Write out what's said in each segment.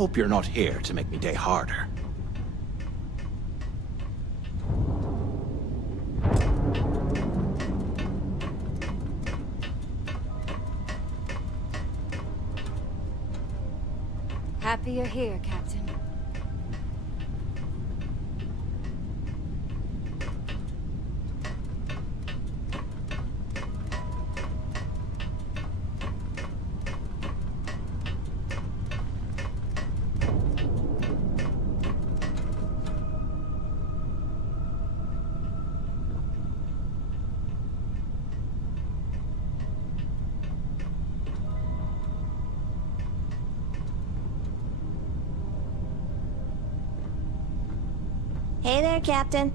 hope you're not here to make me day harder. Happy you're here, Captain. Hey there, Captain.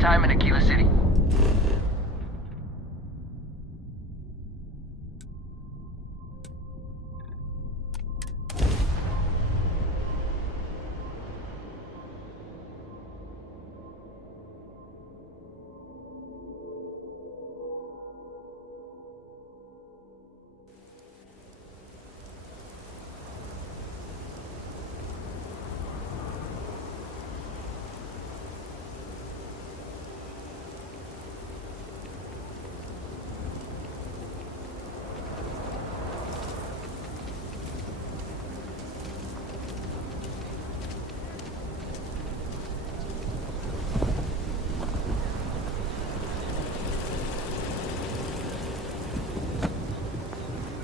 Time in Akila City.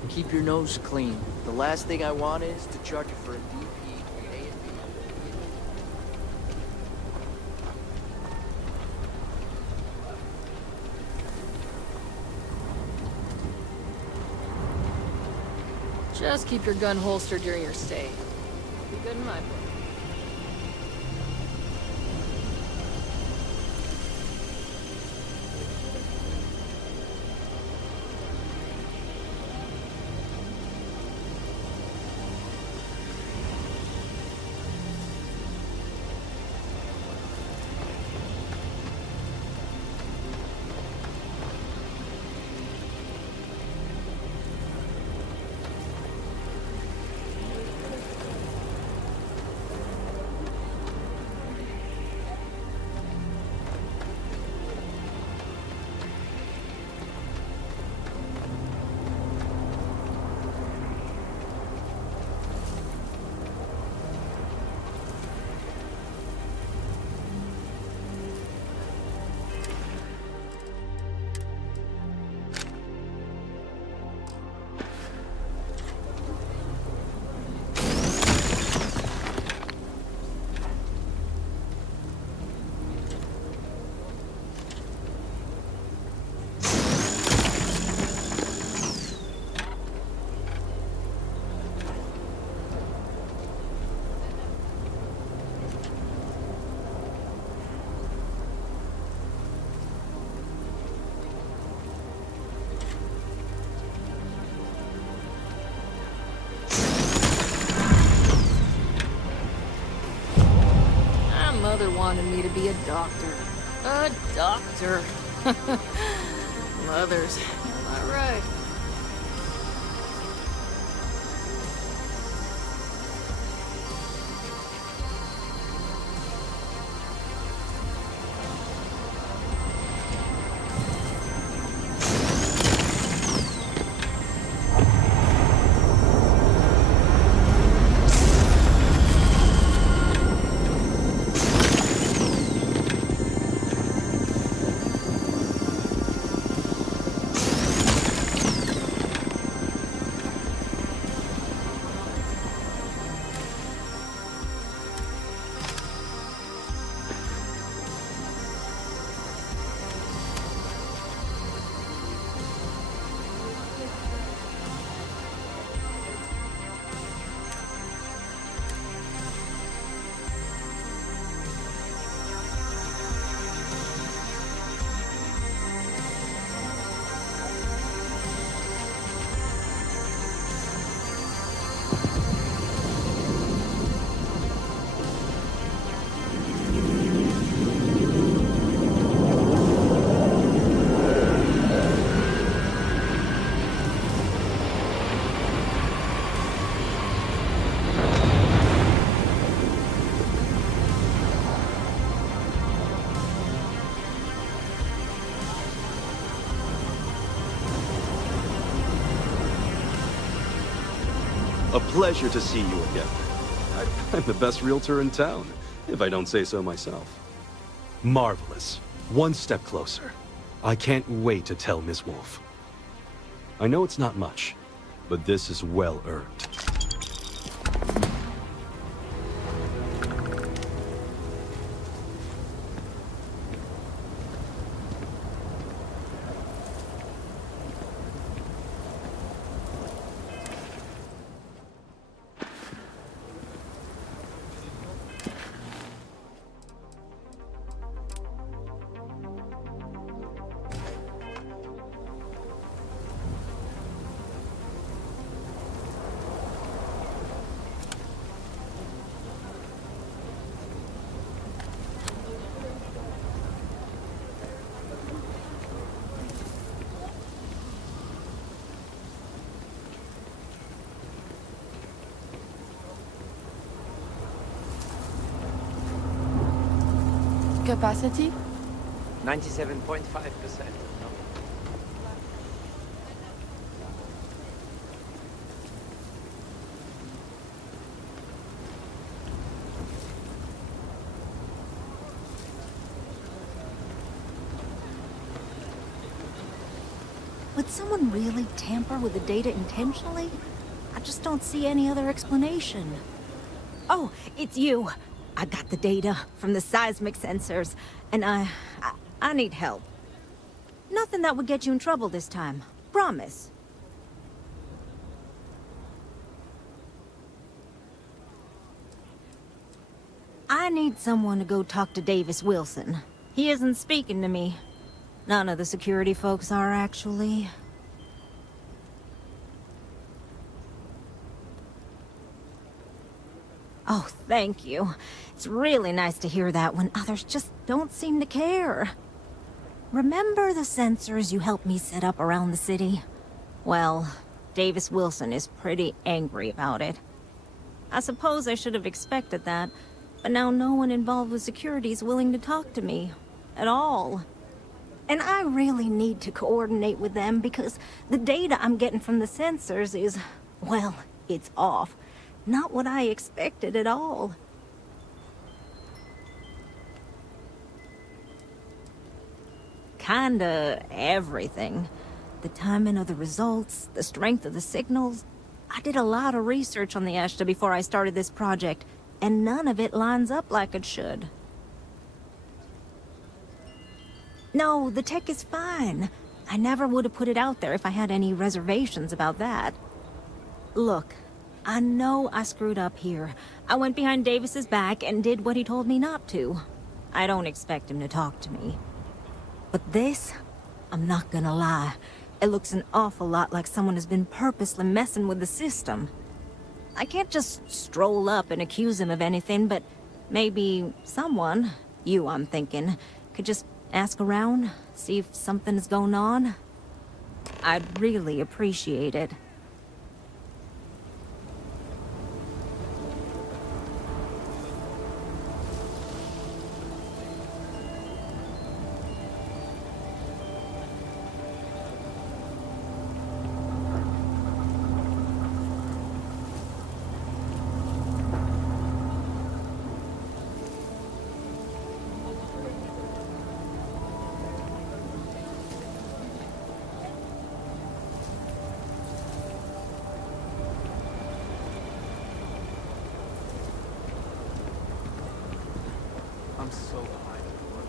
Keep your nose clean. The last thing I want is to charge you for a DP between A and B. Just keep your gun holstered during your stay. Be good in my book. mother wanted me to be a doctor. A doctor. Mothers. All right. A pleasure to see you again. I'm the best realtor in town, if I don't say so myself. Marvelous. One step closer. I can't wait to tell Miss Wolf. I know it's not much, but this is well earned. Capacity? 97.5%. Would someone really tamper with the data intentionally? I just don't see any other explanation. Oh, it's you. I got the data from the seismic sensors, and I need help. Nothing that would get you in trouble this time. Promise. I need someone to go talk to Davis Wilson. He isn't speaking to me. None of the security folks are, actually. Oh, thank you. It's really nice to hear that when others just don't seem to care. Remember the sensors you helped me set up around the city? Well, Davis Wilson is pretty angry about it. I suppose I should have expected that, but now no one involved with security is willing to talk to me. At all. And I really need to coordinate with them because the data I'm getting from the sensors is, well, it's off. Not what I expected at all. Kinda everything. The timing of the results, the strength of the signals. I did a lot of research on the Ashta before I started this project, and none of it lines up like it should. No, the tech is fine. I never would have put it out there if I had any reservations about that. Look, I know I screwed up here. I went behind Davis's back and did what he told me not to. I don't expect him to talk to me. But this, I'm not gonna lie, it looks an awful lot like someone has been purposely messing with the system. I can't just stroll up and accuse him of anything, but Maybe someone, you I'm thinking, could just ask around, see if something's going on. I'd really appreciate it. I'm so behind on work.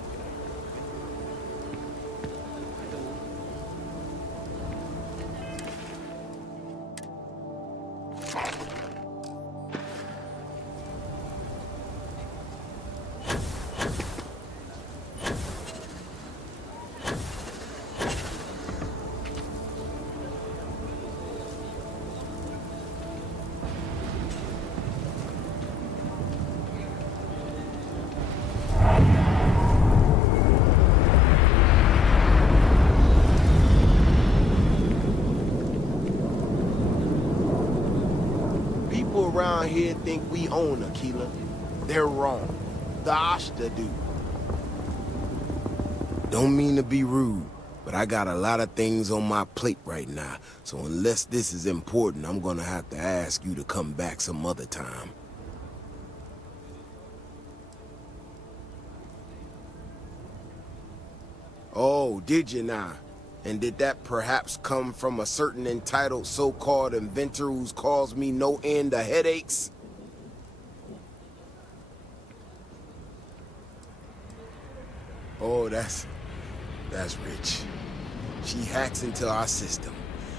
People around here think we own Akila. They're wrong. The Ashta do. Don't mean to be rude, but I got a lot of things on my plate right now, so unless this is important, I'm gonna have to ask you to come back some other time. Oh, did you now? And did that perhaps come from a certain entitled so-called inventor who's caused me no end of headaches? Oh, that's rich. She hacks into our system,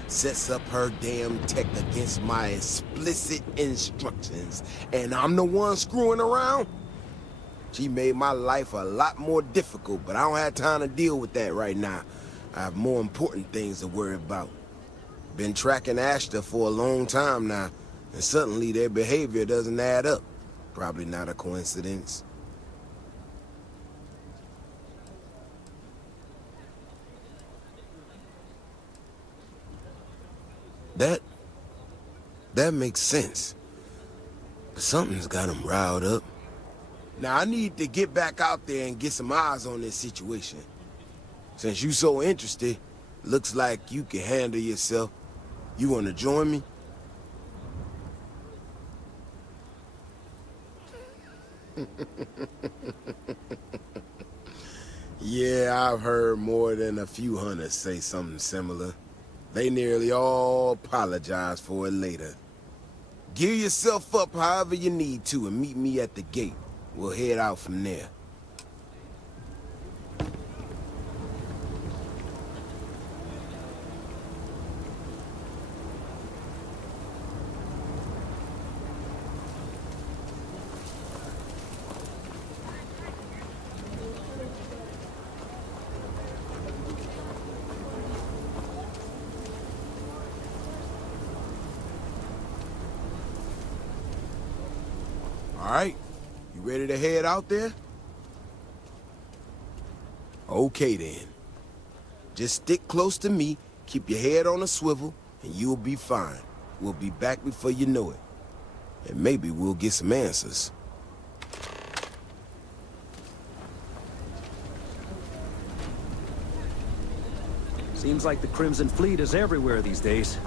sets up her damn tech against my explicit instructions, and I'm the one screwing around? She made my life a lot more difficult, but I don't have time to deal with that right now. I have more important things to worry about. Been tracking Ashta for a long time now, and suddenly their behavior doesn't add up. Probably not a coincidence. That makes sense. But something's got them riled up. Now I need to get back out there and get some eyes on this situation. Since you so interested, looks like you can handle yourself. You wanna join me? Yeah, I've heard more than a few hunters say something similar. They nearly all apologize for it later. Gear yourself up however you need to and meet me at the gate. We'll head out from there. All right, you ready to head out there? Okay then. Just stick close to me, keep your head on a swivel, and you'll be fine. We'll be back before you know it. And maybe we'll get some answers. Seems like the Crimson Fleet is everywhere these days.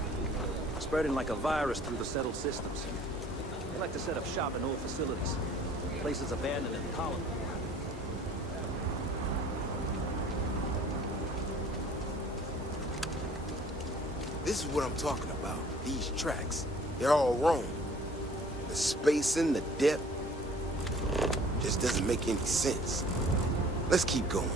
Spreading like a virus through the settled systems. They like to set up shop in old facilities. Places abandoned in the colony. This is what I'm talking about. These tracks. They're all wrong. The spacing, the depth, just doesn't make any sense. Let's keep going.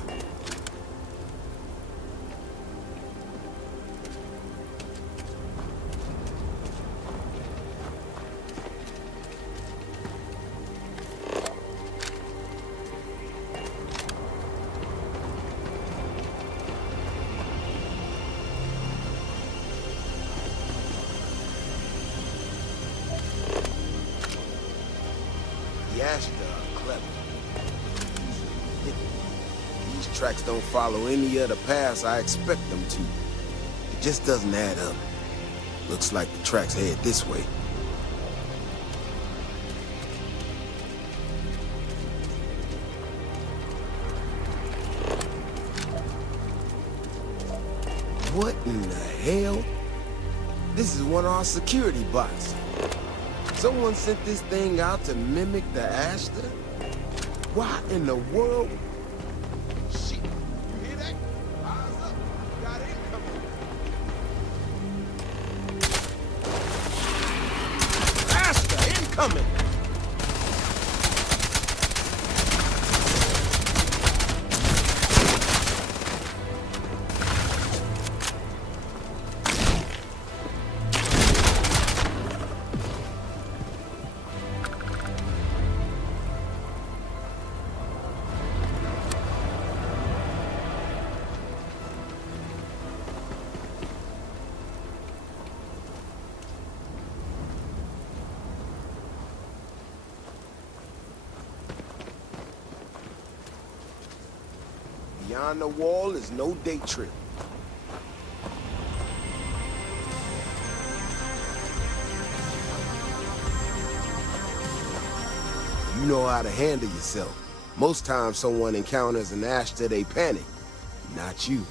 The Ashta are clever. These tracks don't follow any of the paths I expect them to. It just doesn't add up. Looks like the tracks head this way. What in the hell? This is one of our security bots. Someone sent this thing out to mimic the Ashton? Why in the world? Shit, you hear that? Eyes up. Got incoming. Ashton, incoming! Beyond the wall is no day trip. You know how to handle yourself. Most times someone encounters an Ashta, they panic. Not you.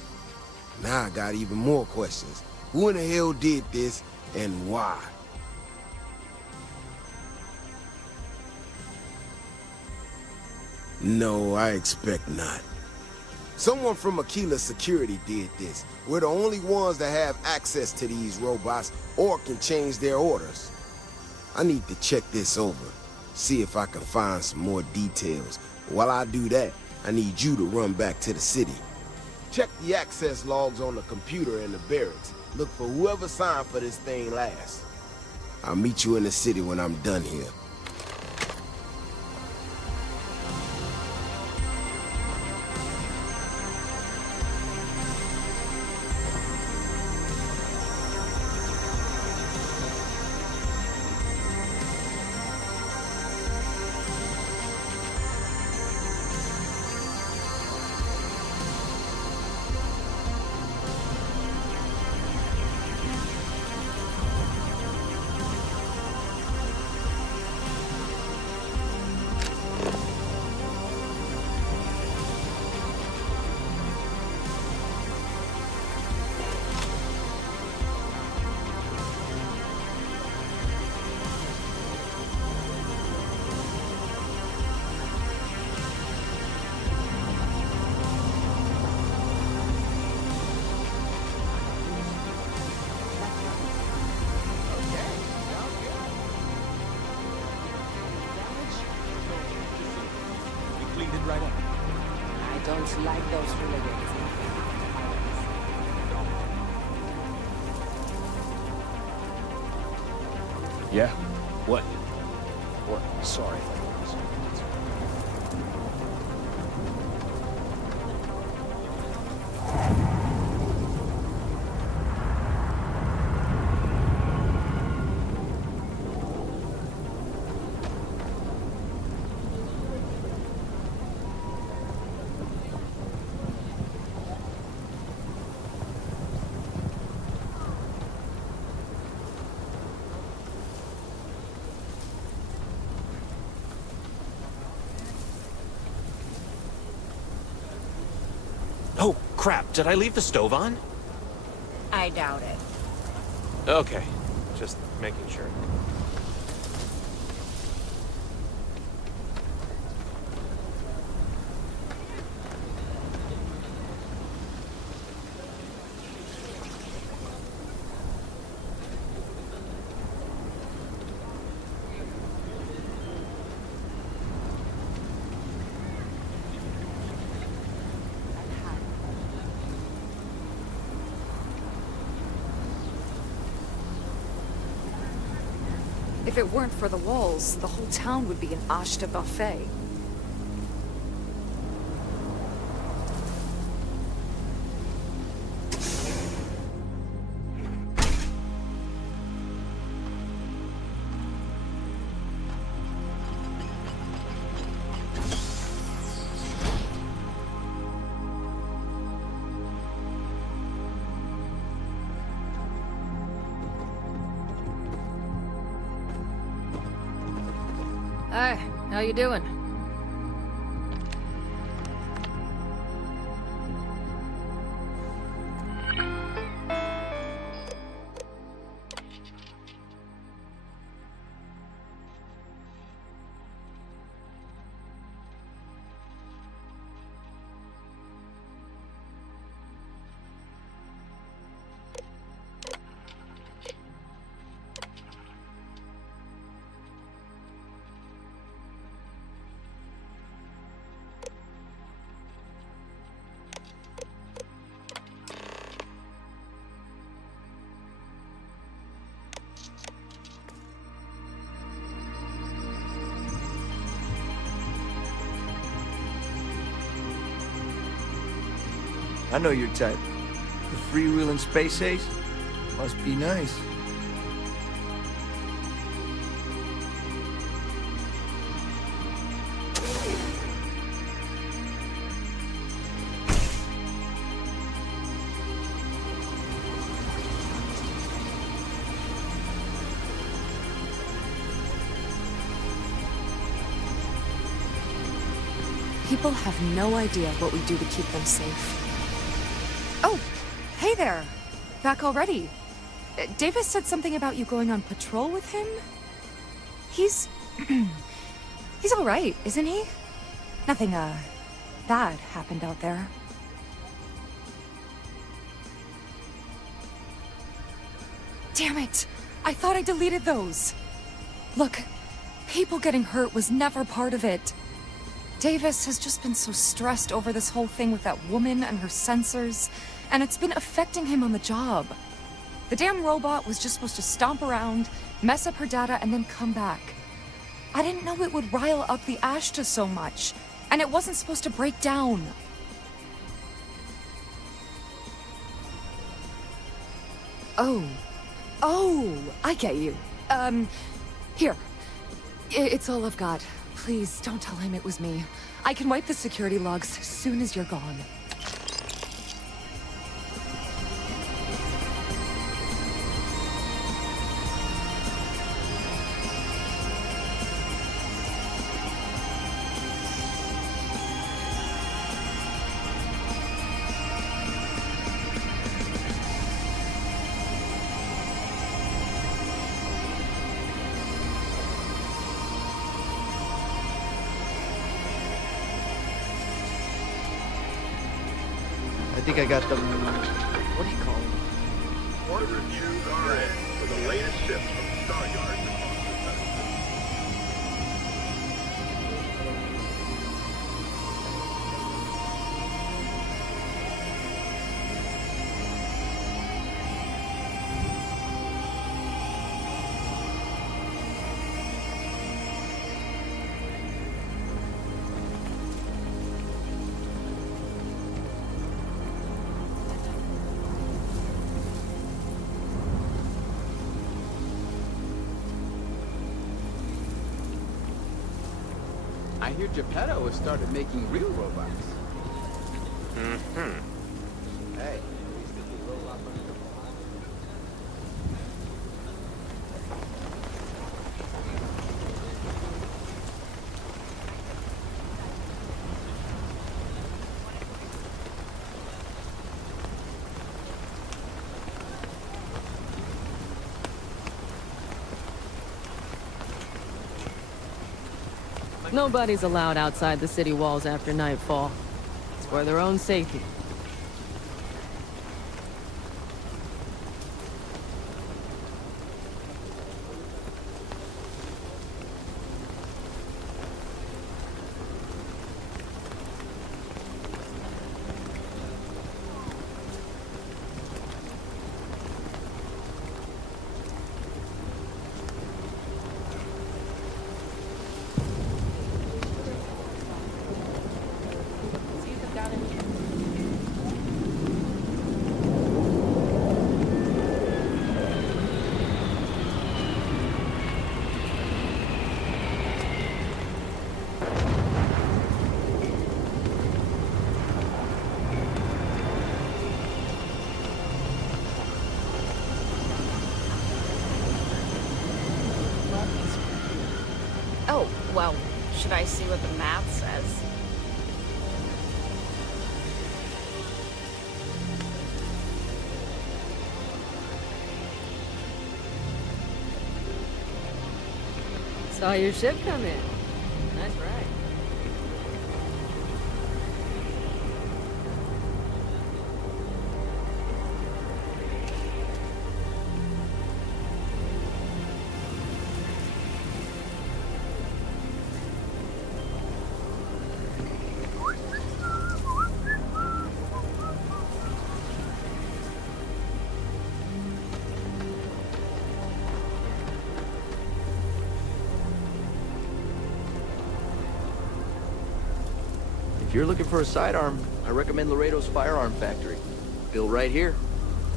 Now I got even more questions. Who in the hell did this, and why? No, I expect not. Someone from Akila Security did this. We're the only ones that have access to these robots or can change their orders. I need to check this over, see if I can find some more details. While I do that, I need you to run back to the city. Check the access logs on the computer in the barracks. Look for whoever signed for this thing last. I'll meet you in the city when I'm done here. I don't like those hooligans. Yeah? What? Sorry. Oh, crap. Did I leave the stove on? I doubt it. Okay. Just making sure. If it weren't for the walls, the whole town would be an Ashta buffet. Hi, how you doing? I know your type. The freewheeling space ace? Must be nice. People have no idea what we do to keep them safe. Oh, hey there. Back already. Davis said something about you going on patrol with him? He's... he's alright, isn't he? Nothing, bad happened out there. Damn it! I thought I deleted those! Look, people getting hurt was never part of it. Davis has just been so stressed over this whole thing with that woman and her sensors, and it's been affecting him on the job. The damn robot was just supposed to stomp around, mess up her data, and then come back. I didn't know it would rile up the Ashta so much, and it wasn't supposed to break down. Oh. Oh, I get you. Here. It's all I've got. Please, don't tell him it was me. I can wipe the security logs as soon as you're gone. I think I got them... What do you call them? The reviews are in for the latest ships from Star Yards across the country. I hear Geppetto has started making real robots. Mm-hmm. Hey. Nobody's allowed outside the city walls after nightfall. It's for their own safety. Should I see what the map says? Saw your ship come in. Nice ride. If you're looking for a sidearm, I recommend Laredo's Firearm Factory. Built right here.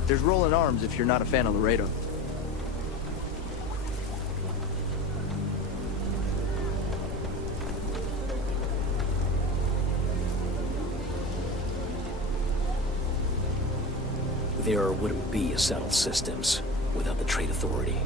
There's rolling arms if you're not a fan of Laredo. There wouldn't be a settled systems without the Trade Authority.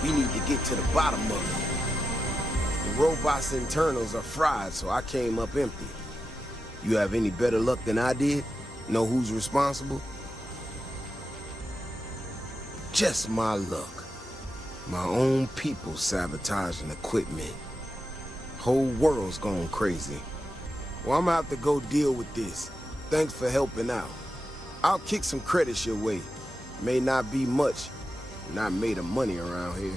We need to get to the bottom of it. The robot's internals are fried, so I came up empty. You have any better luck than I did? Know who's responsible? Just my luck. My own people sabotaging equipment. Whole world's going crazy. Well, I'm gonna have to go deal with this. Thanks for helping out. I'll kick some credits your way. May not be much. Not made of money around here.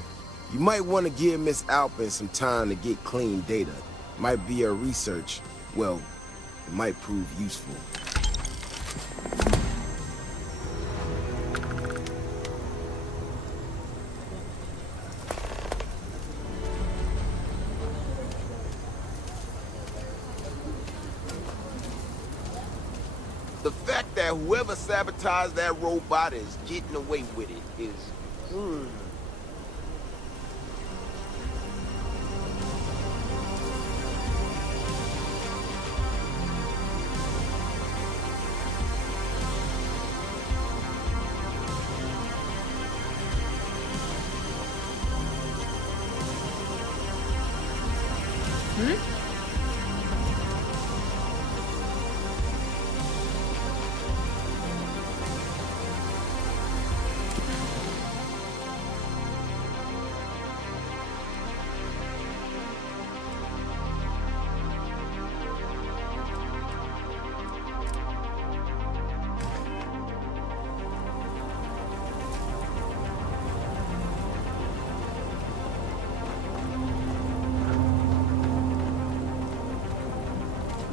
You might want to give Miss Alpin some time to get clean data. Might be her research. Well, it might prove useful. The fact that whoever sabotaged that robot is getting away with it is...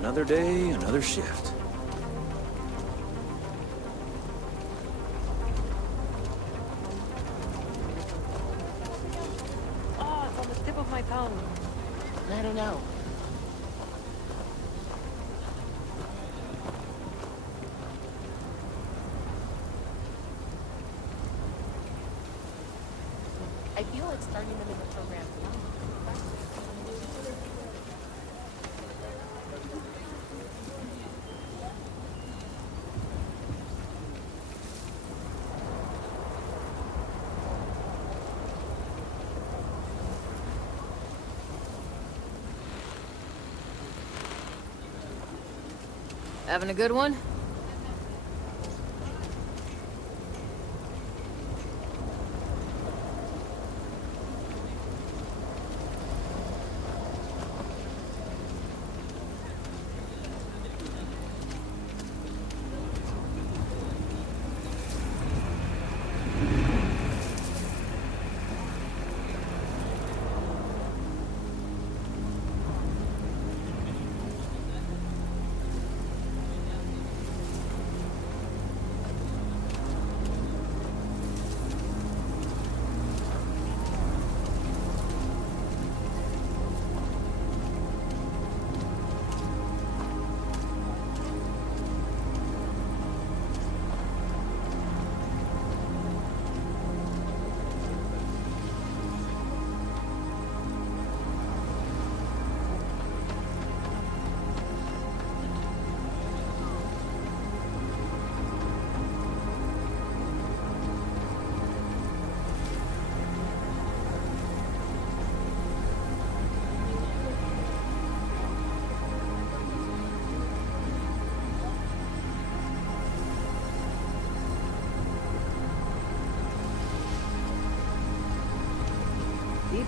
Another day, another shift. Oh, it's on the tip of my tongue. I don't know. I feel like starting them in the program now. Having a good one?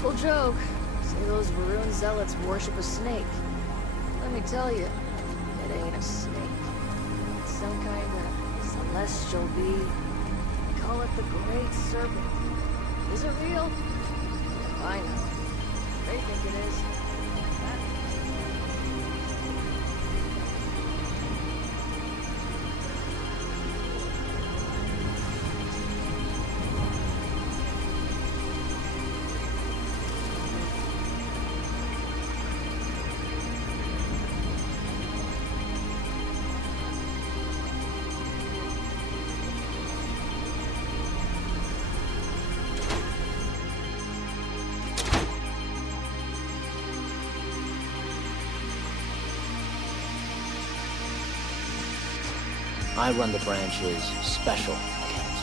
People joke. Say those Varun zealots worship a snake. Let me tell you, it ain't a snake. It's some kind of celestial being. They call it the Great Serpent. Is it real? I know. They think it is. I run the branch's special accounts.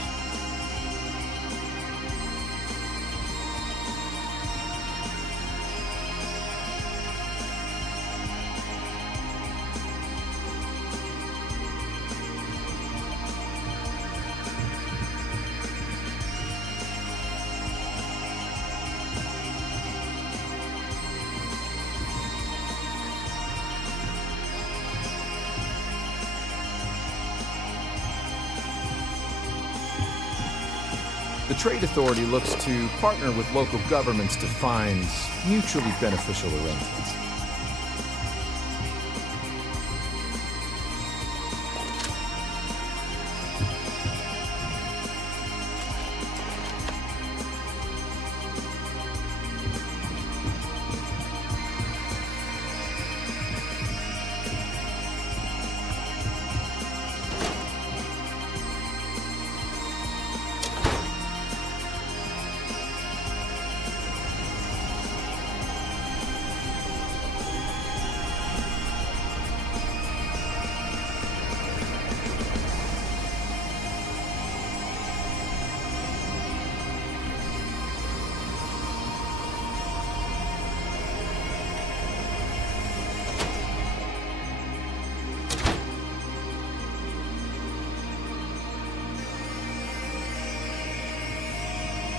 The Trade Authority looks to partner with local governments to find mutually beneficial arrangements.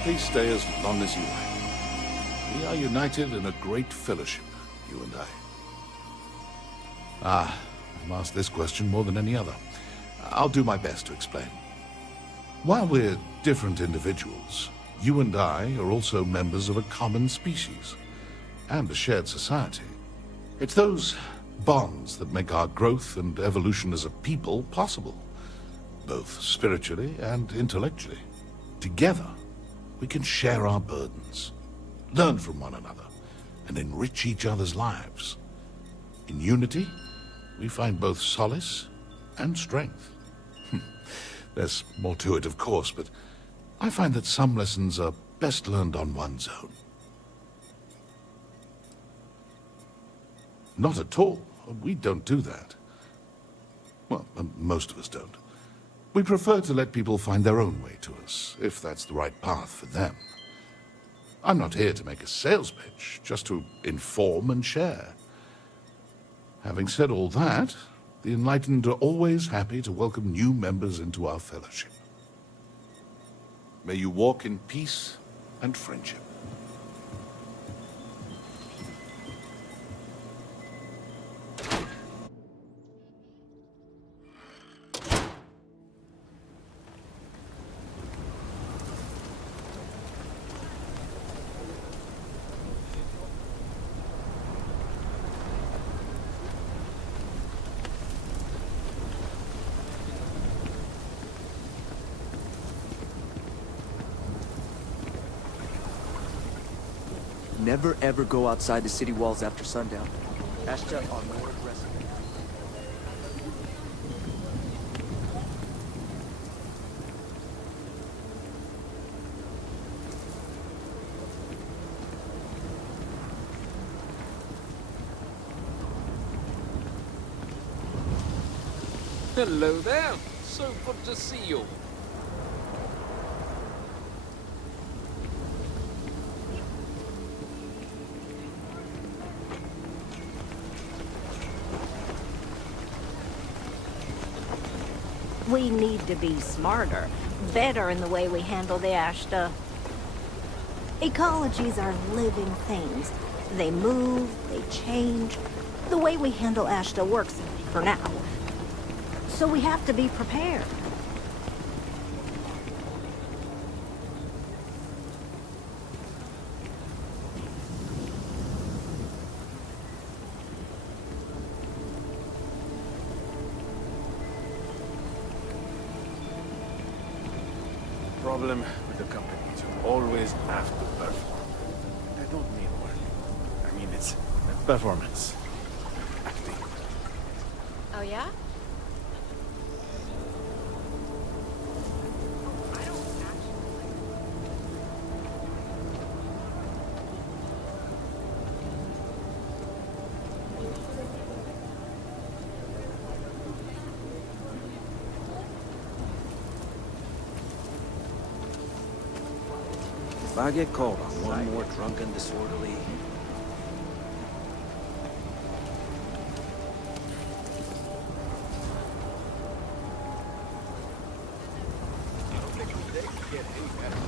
Please stay as long as you like. We are united in a great fellowship, you and I. I'm asked this question more than any other. I'll do my best to explain. While we're different individuals, you and I are also members of a common species and a shared society. It's those bonds that make our growth and evolution as a people possible, both spiritually and intellectually. Together, we can share our burdens, learn from one another, and enrich each other's lives. In unity, we find both solace and strength. There's more to it, of course, but I find that some lessons are best learned on one's own. Not at all. We don't do that. Well, most of us don't. We prefer to let people find their own way to us, if that's the right path for them. I'm not here to make a sales pitch, just to inform and share. Having said all that, the Enlightened are always happy to welcome new members into our fellowship. May you walk in peace and friendship. Never ever go outside the city walls after sundown. Ashta are more aggressive. Hello there. So good to see you. We need to be smarter, better in the way we handle the Ashta. Ecologies are living things. They move, they change. The way we handle ash still works, for now. So we have to be prepared. Problem with the company is you always have to perform. I don't mean work. I mean it's performance. Acting. Oh, yeah? If I get called on one more drunken disorderly... I don't think the day could get any better.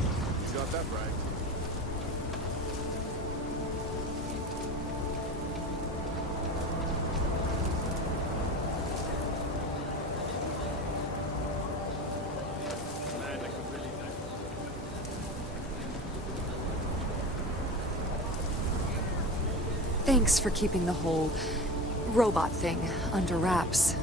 You got that right. Thanks for keeping the whole robot thing under wraps.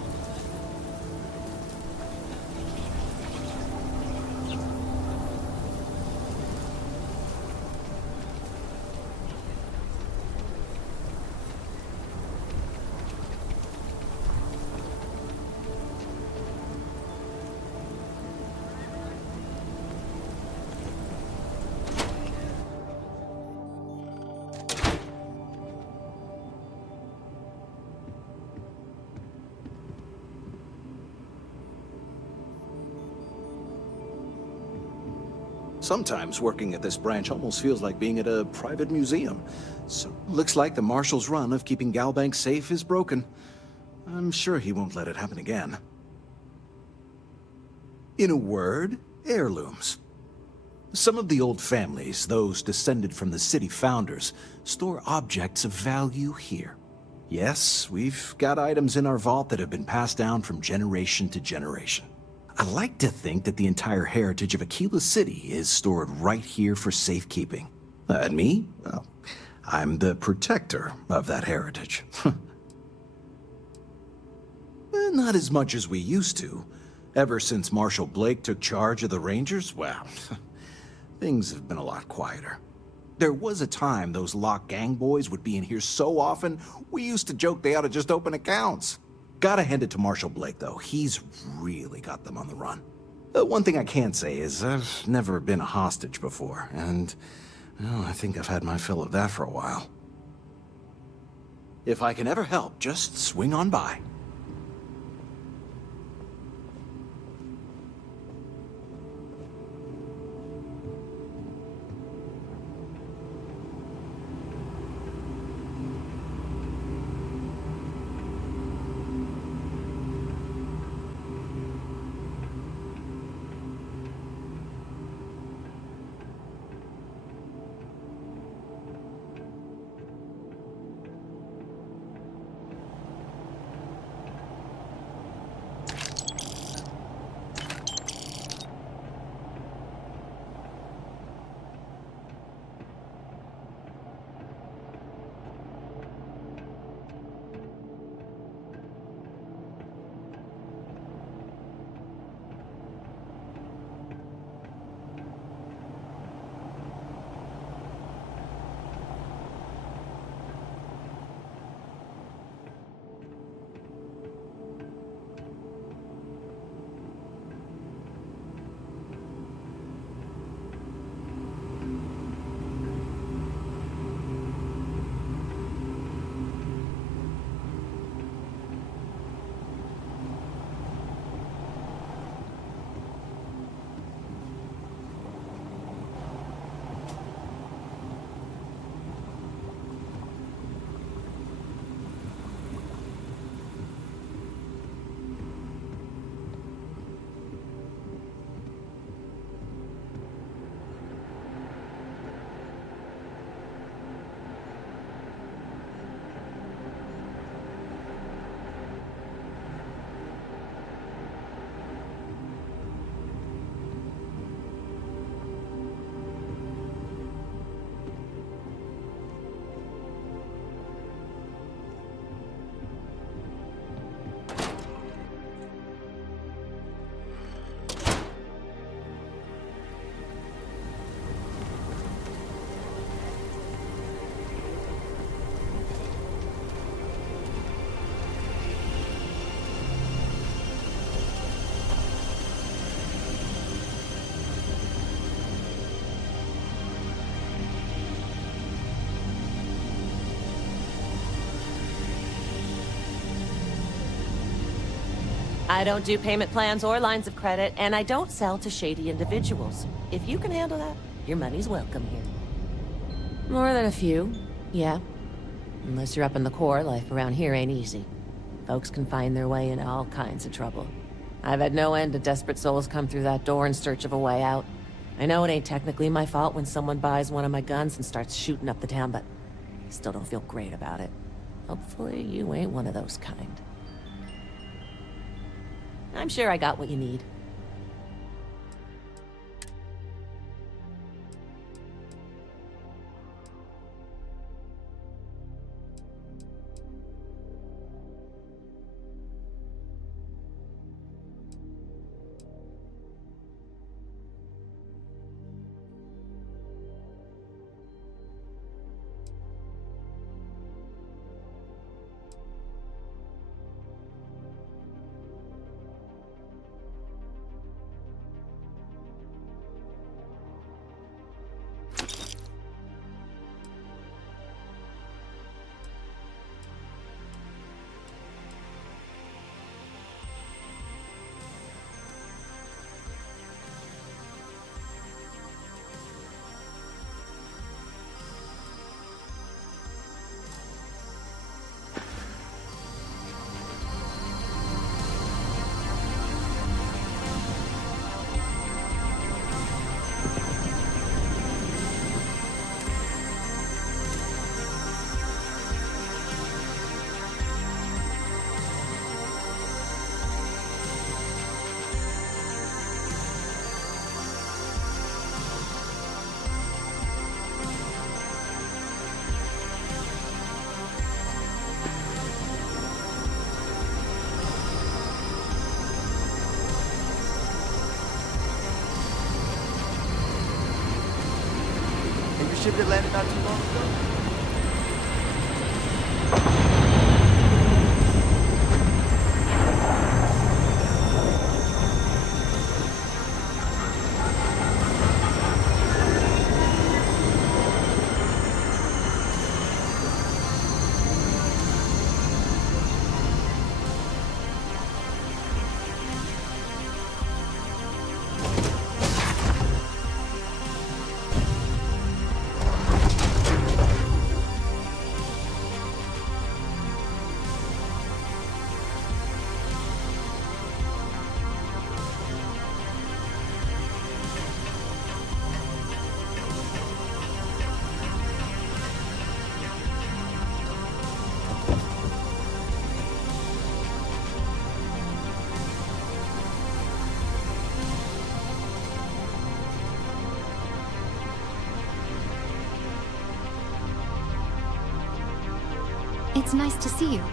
Sometimes working at this branch almost feels like being at a private museum. So looks like the Marshal's run of keeping Galbank safe is broken. I'm sure he won't let it happen again. In a word, heirlooms. Some of the old families, those descended from the city founders, store objects of value here. Yes, we've got items in our vault that have been passed down from generation to generation. I like to think that the entire heritage of Akila City is stored right here for safekeeping. And me? Well, I'm the protector of that heritage. Not as much as we used to. Ever since Marshal Blake took charge of the Rangers, well, things have been a lot quieter. There was a time those lock gang boys would be in here so often, we used to joke they ought to just open accounts. Gotta hand it to Marshal Blake, though. He's really got them on the run. One thing I can say is I've never been a hostage before, and well, I think I've had my fill of that for a while. If I can ever help, just swing on by. I don't do payment plans or lines of credit, and I don't sell to shady individuals. If you can handle that, your money's welcome here. More than a few, yeah. Unless you're up in the core, life around here ain't easy. Folks can find their way into all kinds of trouble. I've had no end of desperate souls come through that door in search of a way out. I know it ain't technically my fault when someone buys one of my guns and starts shooting up the town, but I still don't feel great about it. Hopefully you ain't one of those kind. I'm sure I got what you need. Ship that landed not too long ago? It's nice to see you.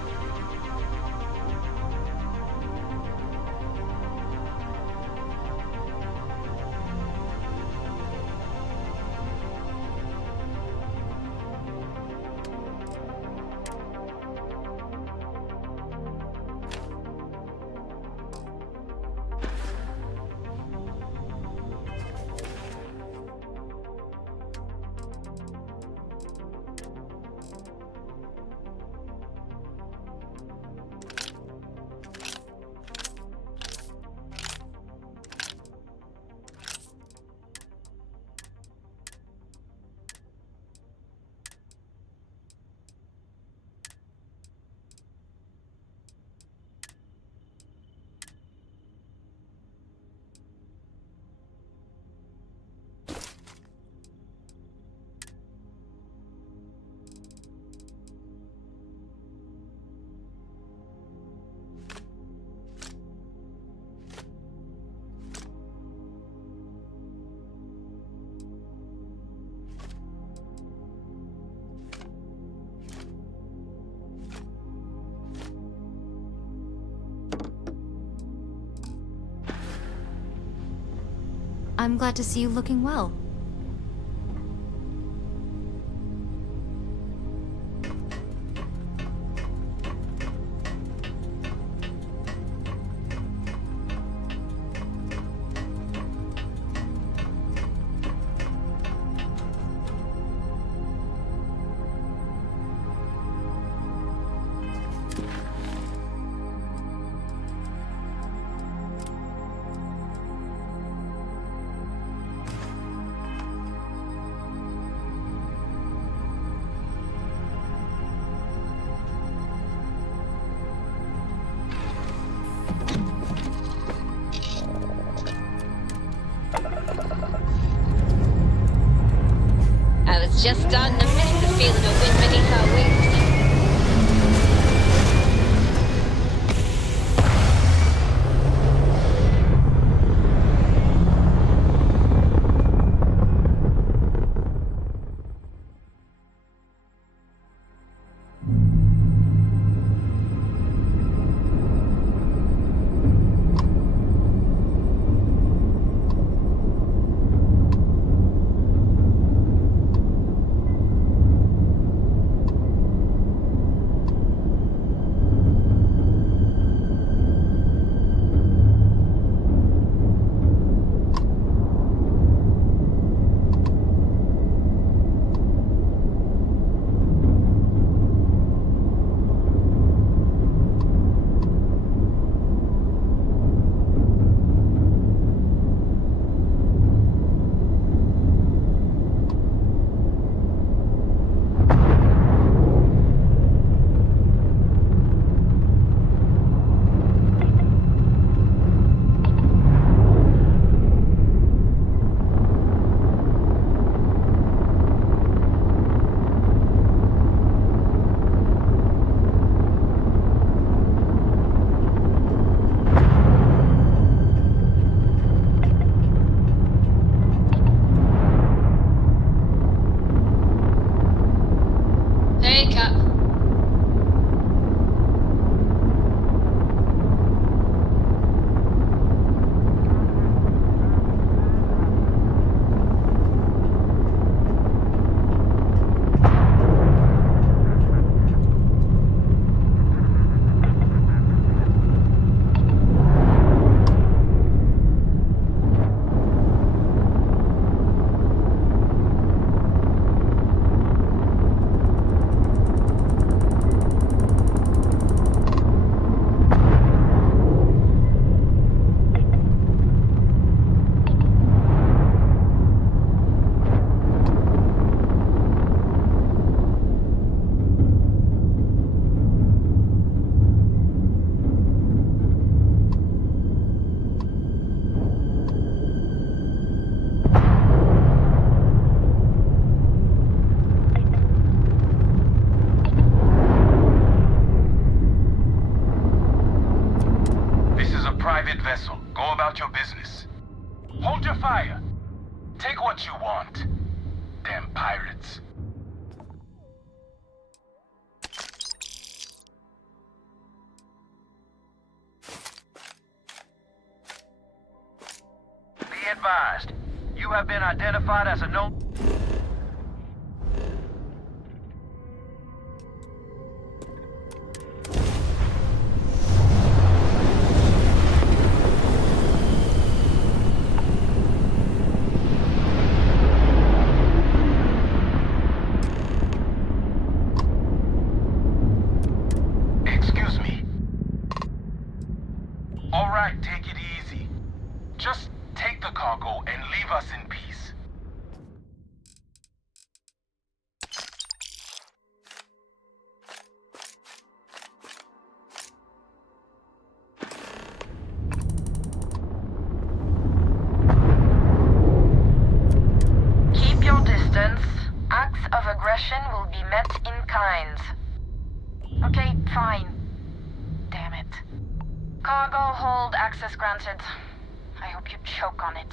I'm glad to see you looking well. Just starting to miss the feeling of wind beneath our wings. Hey, Cap. Private vessel. Go about your business. Hold your fire. Take what you want. Damn pirates. Be advised. You have been identified as a known... Alright, take it easy. Just take the cargo and leave us in peace. Keep your distance. Acts of aggression will be met in kind. Okay, fine. Damn it. Cargo hold access granted. I hope you choke on it.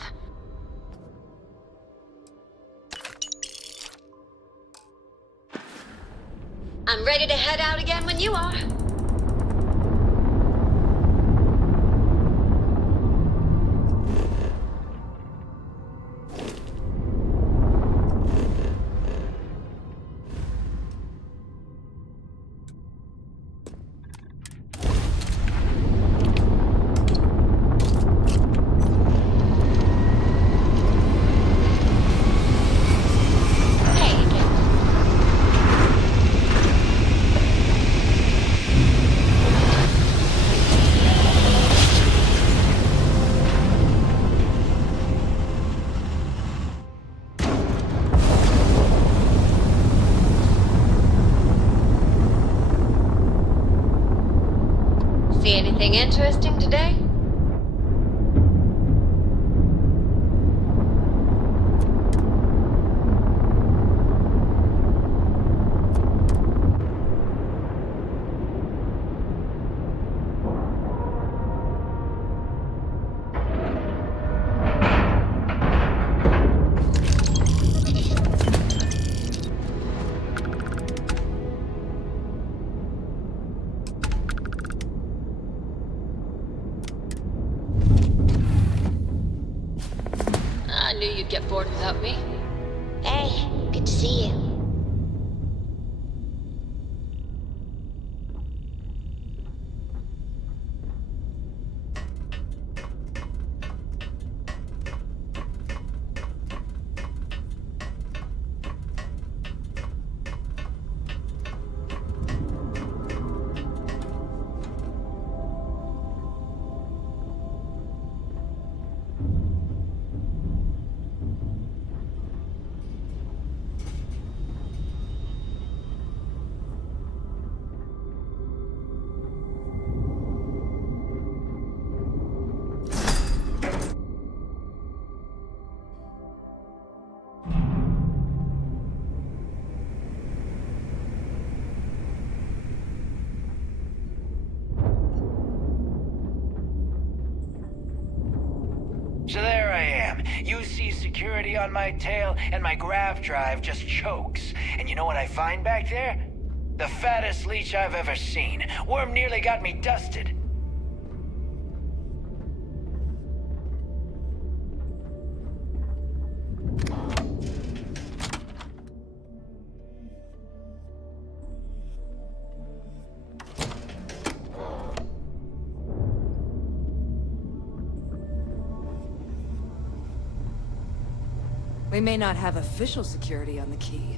I'm ready to head out again when you are. See anything interesting today? get bored without me. Hey, good to see you. So there I am. You see security on my tail, and my grav drive just chokes. And you know what I find back there? The fattest leech I've ever seen. Worm nearly got me dusted. We may not have official security on the key,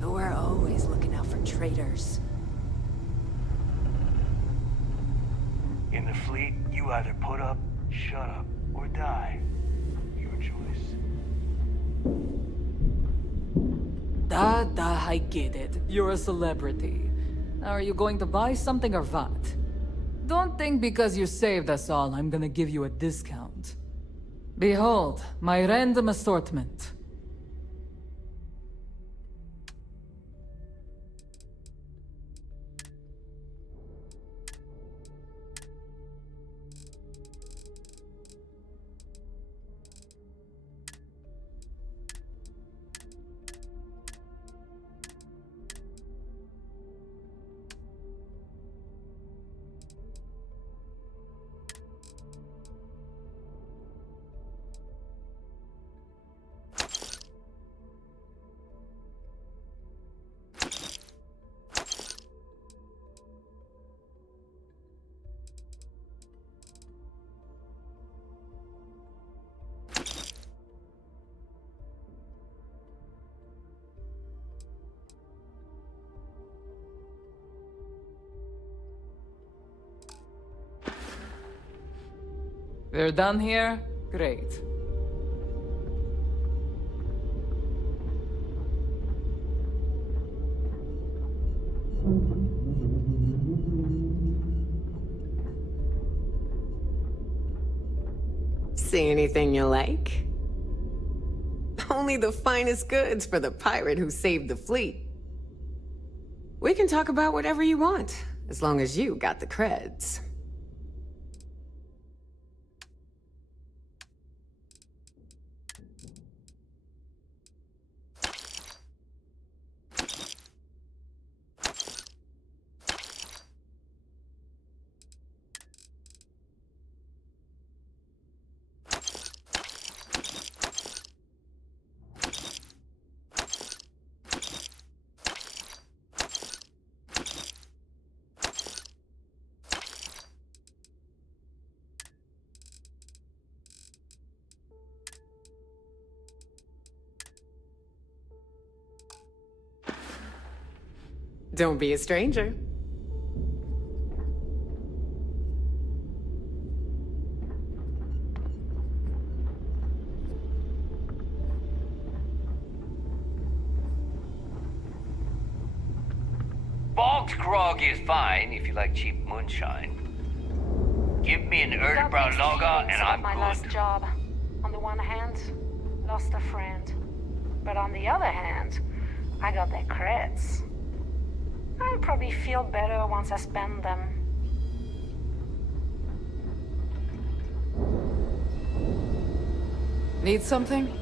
but we're always looking out for traitors. In the fleet, you either put up, shut up, or die. Your choice. I get it. You're a celebrity. Now, are you going to buy something or what? Don't think because you saved us all, I'm gonna give you a discount. Behold, my random assortment. We're done here? Great. See anything you like? Only the finest goods for the pirate who saved the fleet. We can talk about whatever you want, as long as you got the creds. Don't be a stranger. Bog's grog is fine if you like cheap moonshine. Give me an early brown lager and I'm my good. last job. On the one hand, lost a friend. But on the other hand, I got their creds. I'll probably feel better once I spend them. Need something?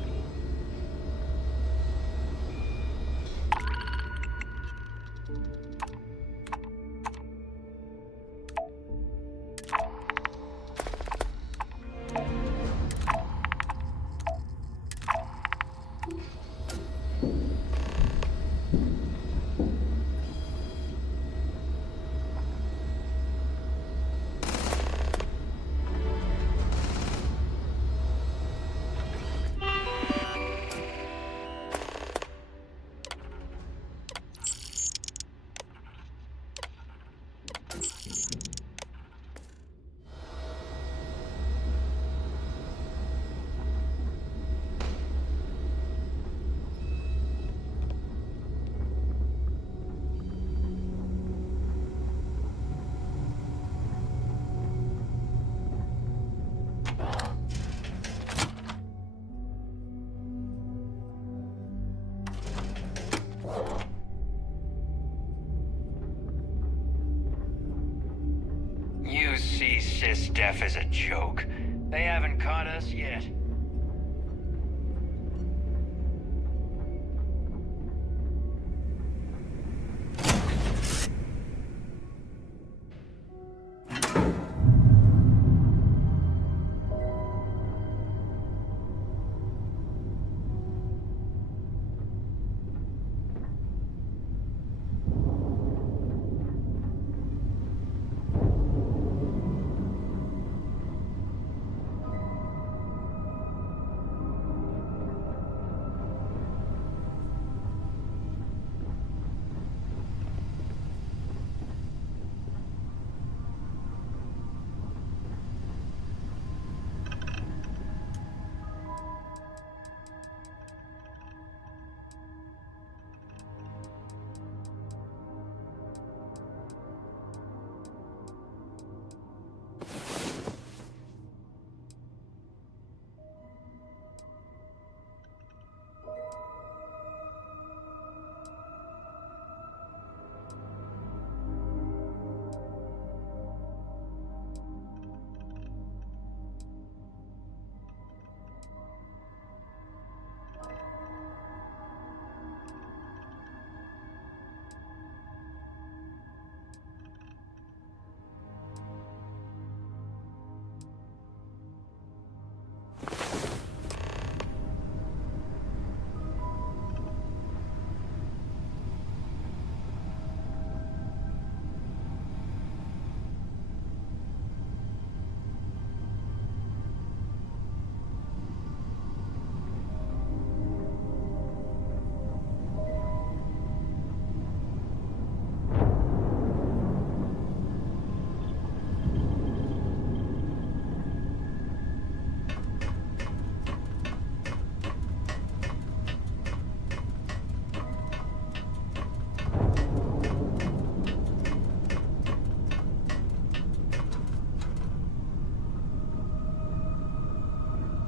see sys-def as a joke. They haven't caught us yet.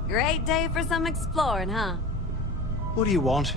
Great day for some exploring, huh? What do you want?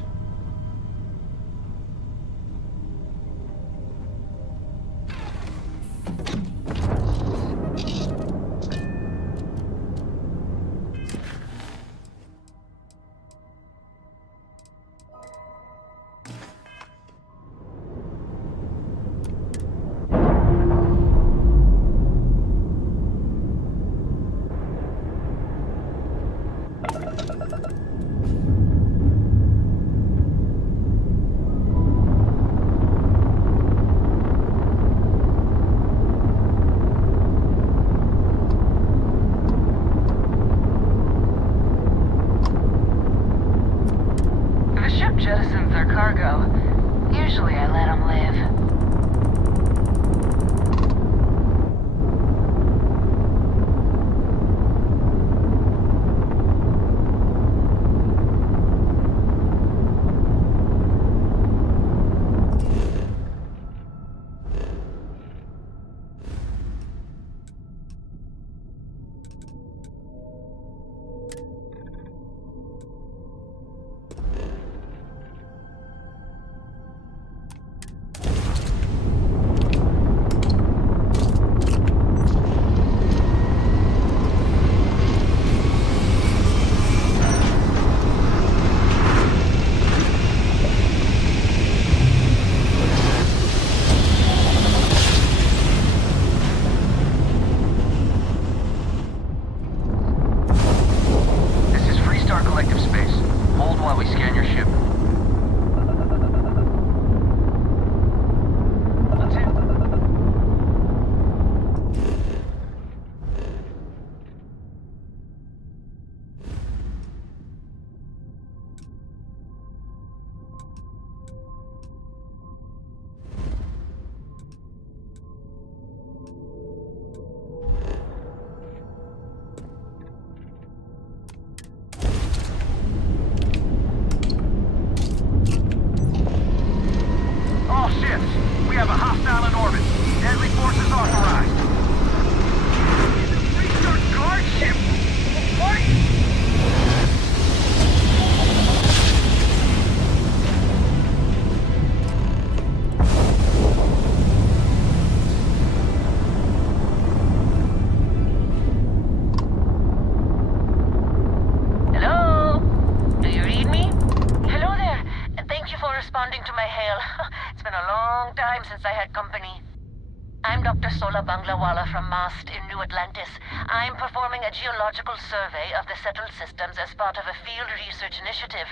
I'm Dr. Sola Banglawala from MAST in New Atlantis. I'm performing a geological survey of the settled systems as part of a field research initiative.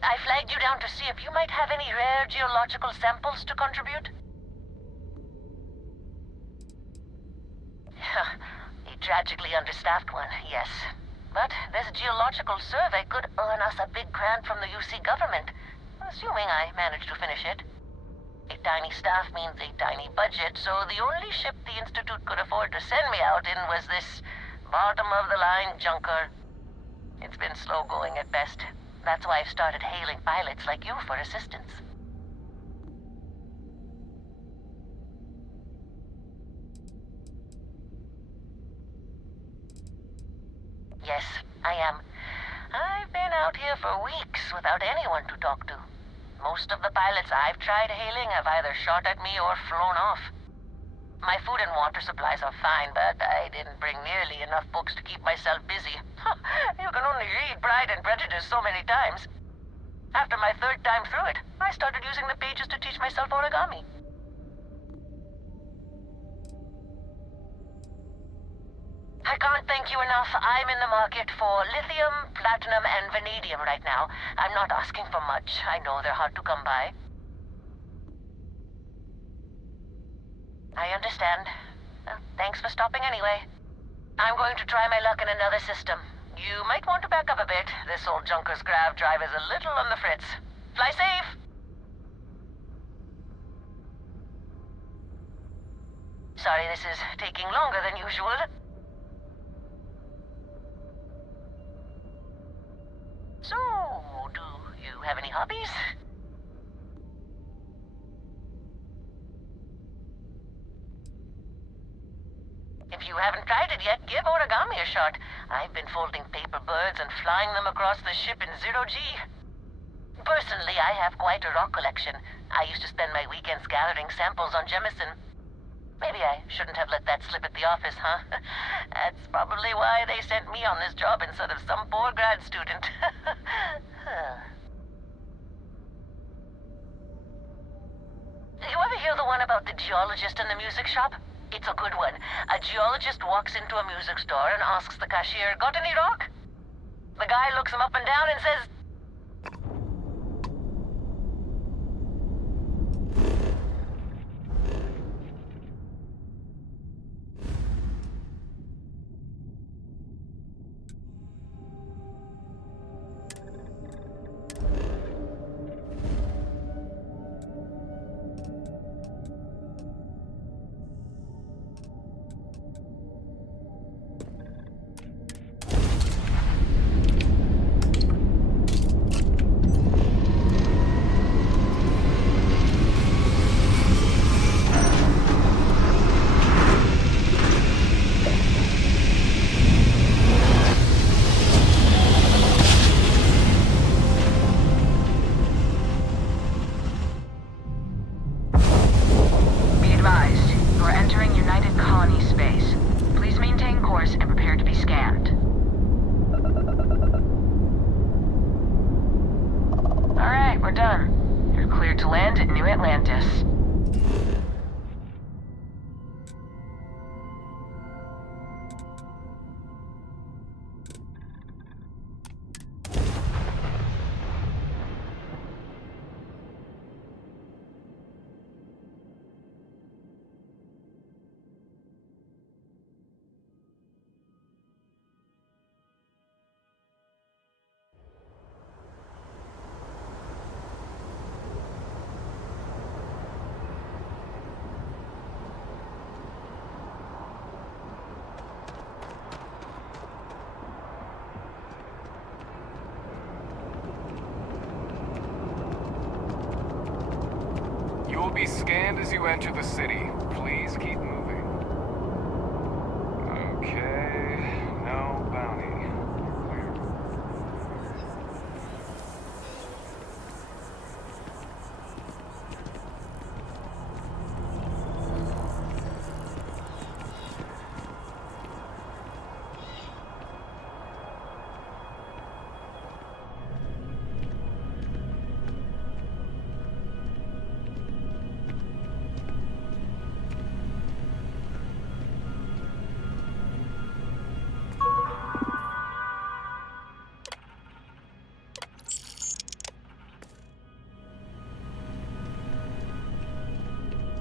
I flagged you down to see if you might have any rare geological samples to contribute. A tragically understaffed one, yes. But this geological survey could earn us a big grant from the UC government, assuming I manage to finish it. A tiny staff means a tiny budget, so the only ship the Institute could afford to send me out in was this bottom-of-the-line junker. It's been slow going at best. That's why I've started hailing pilots like you for assistance. Yes, I am. I've been out here for weeks without anyone to talk to. Most of the pilots I've tried hailing have either shot at me or flown off. My food and water supplies are fine, but I didn't bring nearly enough books to keep myself busy. You can only read Pride and Prejudice so many times. After my third time through it, I started using the pages to teach myself origami. I can't thank you enough. I'm in the market for lithium, platinum, and vanadium right now. I'm not asking for much. I know they're hard to come by. I understand. Thanks for stopping anyway. I'm going to try my luck in another system. You might want to back up a bit. This old junker's grav drive is a little on the fritz. Fly safe! Sorry this is taking longer than usual. So, do you have any hobbies? If you haven't tried it yet, give origami a shot. I've been folding paper birds and flying them across the ship in zero-G. Personally, I have quite a rock collection. I used to spend my weekends gathering samples on Jemison. Maybe I shouldn't have let that slip at the office, huh? That's probably why they sent me on this job instead of some poor grad student. You ever hear the one about the geologist in the music shop? It's a good one. A geologist walks into a music store and asks the cashier, "Got any rock?" The guy looks him up and down and says, You will be scanned as you enter the city. Please keep moving. Okay, no bounty. Clear.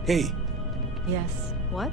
Hey, Yes, what?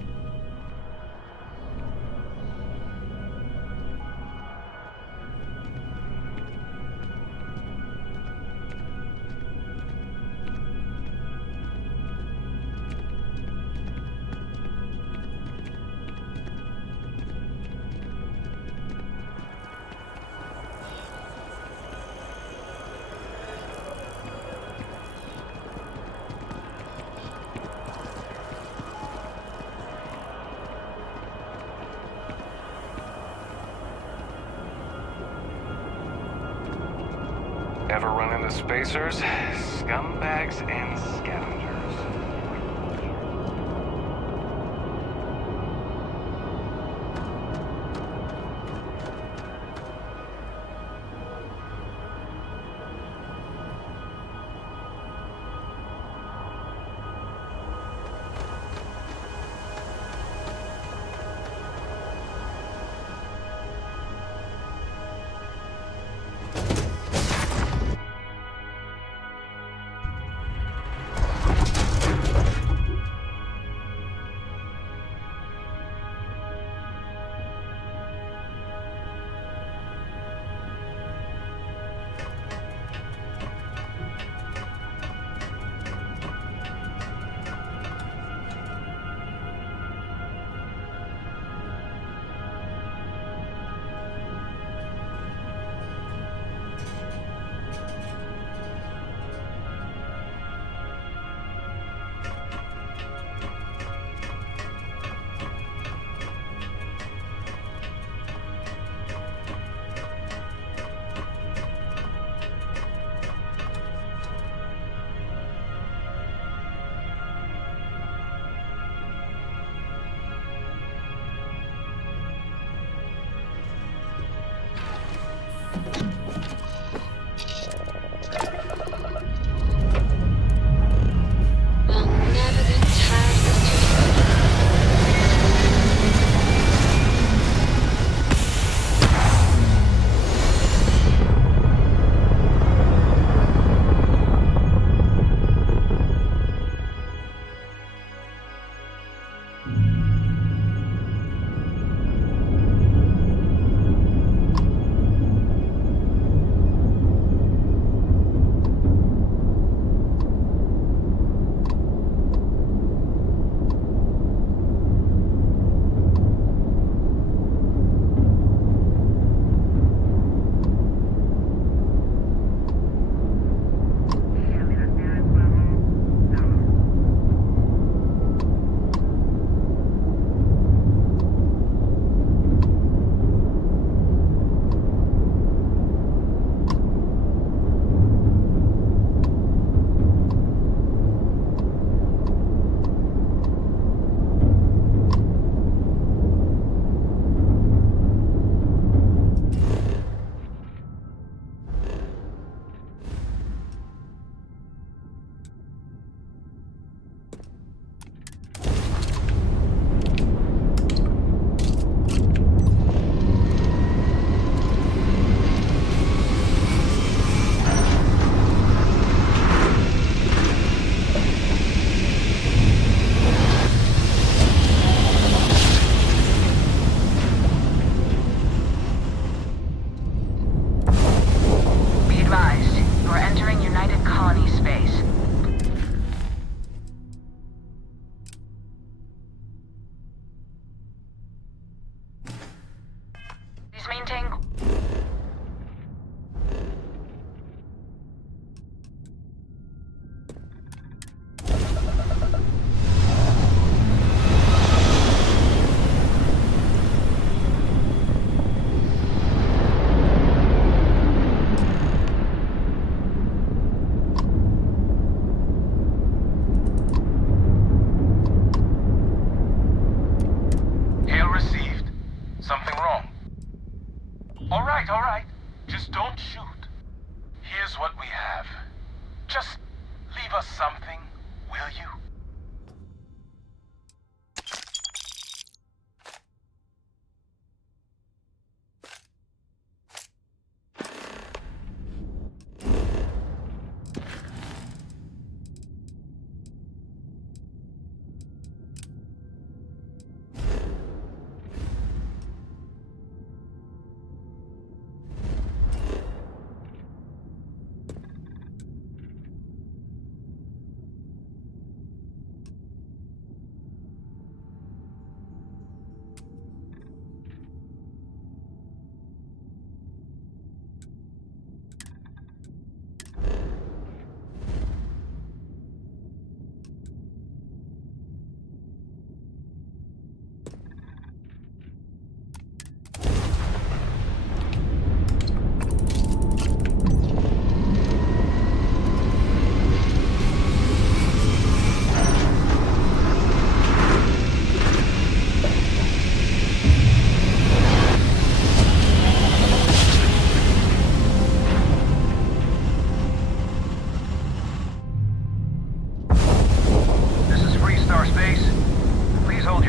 Ever run into spacers? Scumbags and scavengers.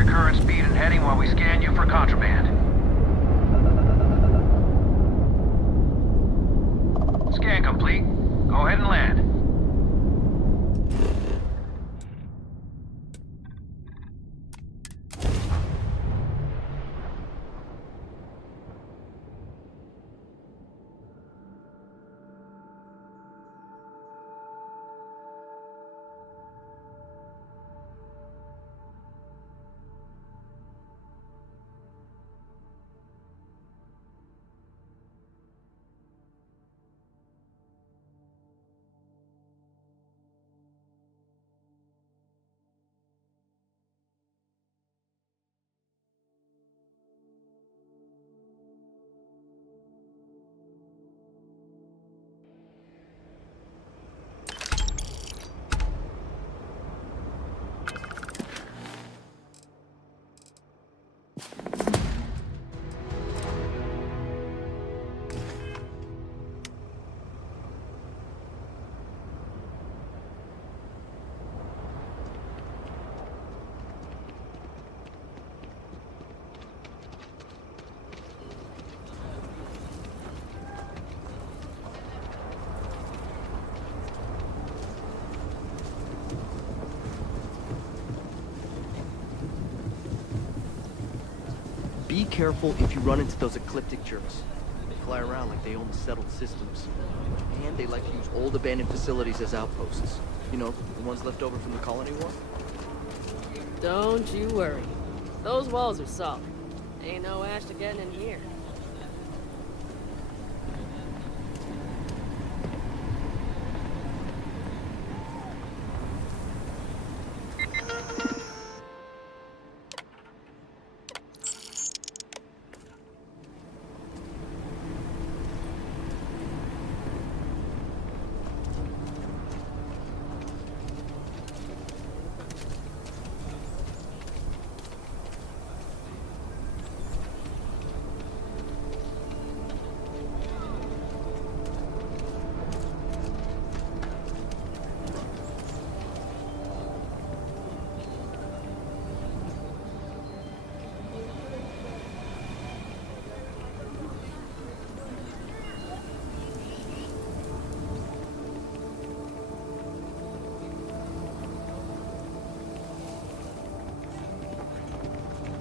your current speed and heading while we scan you for contraband. Scan complete. Go ahead and land. Be careful if you run into those ecliptic jerks. They fly around like they own the settled systems. And they like to use old abandoned facilities as outposts. You know, the ones left over from the colony war? Don't you worry. Those walls are solid. Ain't no Ashton getting in here.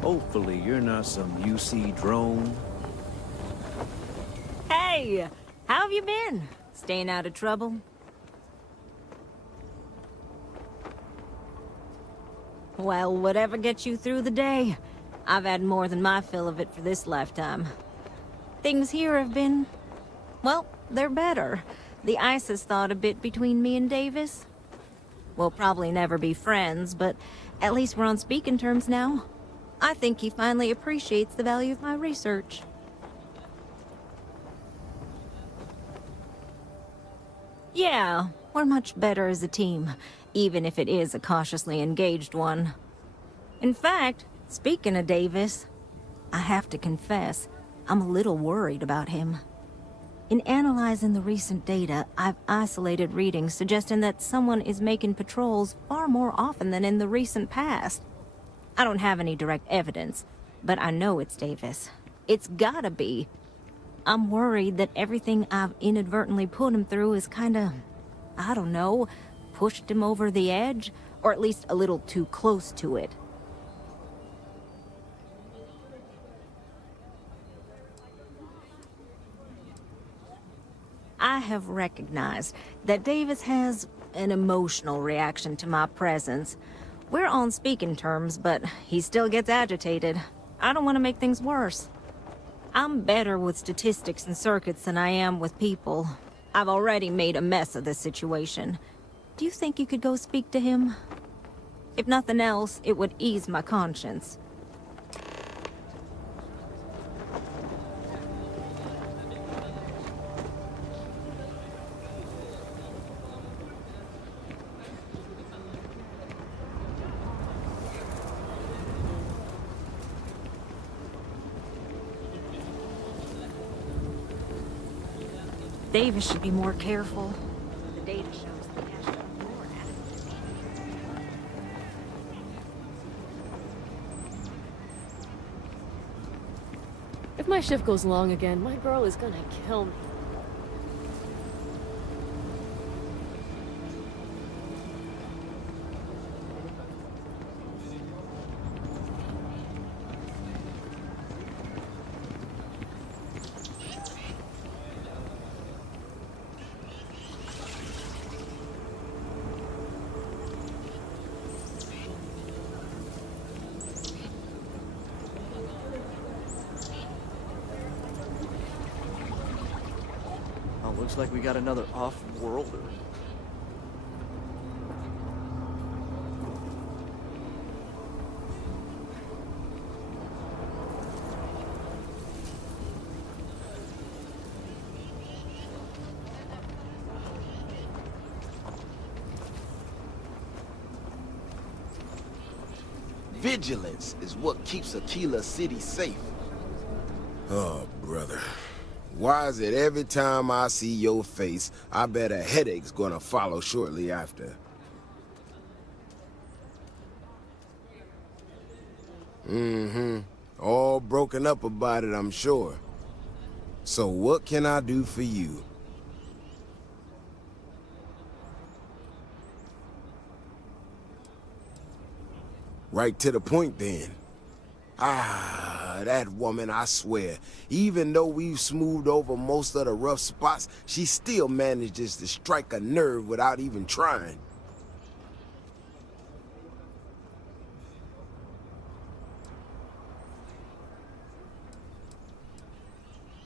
Hopefully you're not some UC drone. Hey! How have you been? Staying out of trouble? Well, whatever gets you through the day. I've had more than my fill of it for this lifetime. Things here have been... well, they're better. The ice has thawed a bit between me and Davis. We'll probably never be friends, but at least we're on speaking terms now. I think he finally appreciates the value of my research. Yeah, we're much better as a team, even if it is a cautiously engaged one. In fact, speaking of Davis, I have to confess, I'm a little worried about him. In analyzing the recent data, I've isolated readings suggesting that someone is making patrols far more often than in the recent past. I don't have any direct evidence, but I know it's Davis. It's gotta be. I'm worried that everything I've inadvertently put him through is kinda, I don't know, pushed him over the edge, or at least a little too close to it. I have recognized that Davis has an emotional reaction to my presence. We're on speaking terms, but he still gets agitated. I don't want to make things worse. I'm better with statistics and circuits than I am with people. I've already made a mess of this situation. Do you think you could go speak to him? If nothing else, it would ease my conscience. Davis should be more careful. The data shows the cache got more added. If my shift goes long again, my girl is gonna kill me. Oh, looks like we got another off-worlder. Vigilance is what keeps Akila City safe. Oh, brother. Why is it every time I see your face, I bet a headache's gonna follow shortly after? Mm-hmm. All broken up about it, I'm sure. So what can I do for you? Right to the point, then. Ah, that woman, I swear. Even though we've smoothed over most of the rough spots, she still manages to strike a nerve without even trying.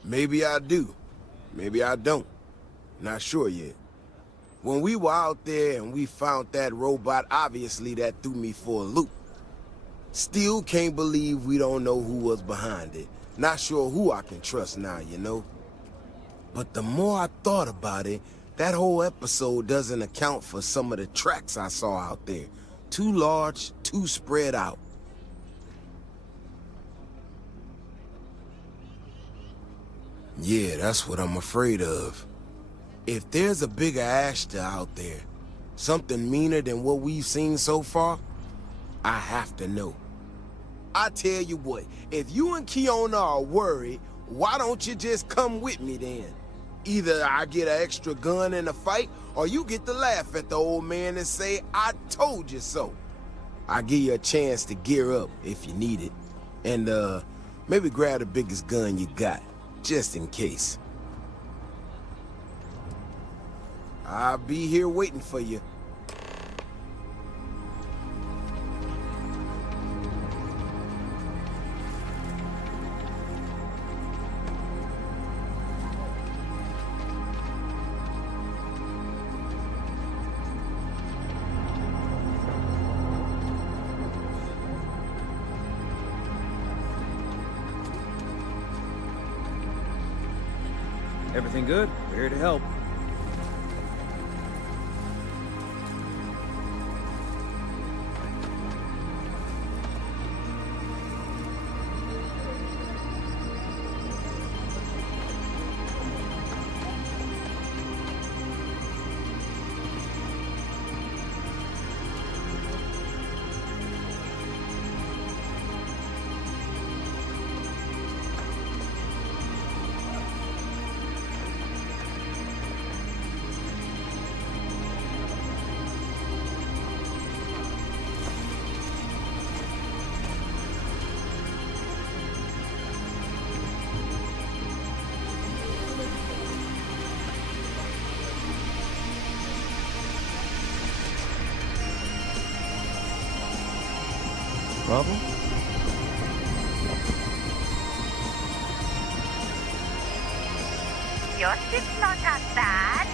Maybe I do. Maybe I don't. Not sure yet. When we were out there and we found that robot, obviously that threw me for a loop. Still can't believe we don't know who was behind it. Not sure who I can trust now, you know? But the more I thought about it, that whole episode doesn't account for some of the tracks I saw out there. Too large, too spread out. Yeah, that's what I'm afraid of. If there's a bigger Ashta out there, something meaner than what we've seen so far, I have to know. I tell you what, if you and Kiona are worried, why don't you just come with me then? Either I get an extra gun in the fight, or you get to laugh at the old man and say, I told you so. I'll give you a chance to gear up if you need it. And, maybe grab the biggest gun you got, just in case. I'll be here waiting for you. Everything good? We're here to help. Problem? Your ship's not that bad.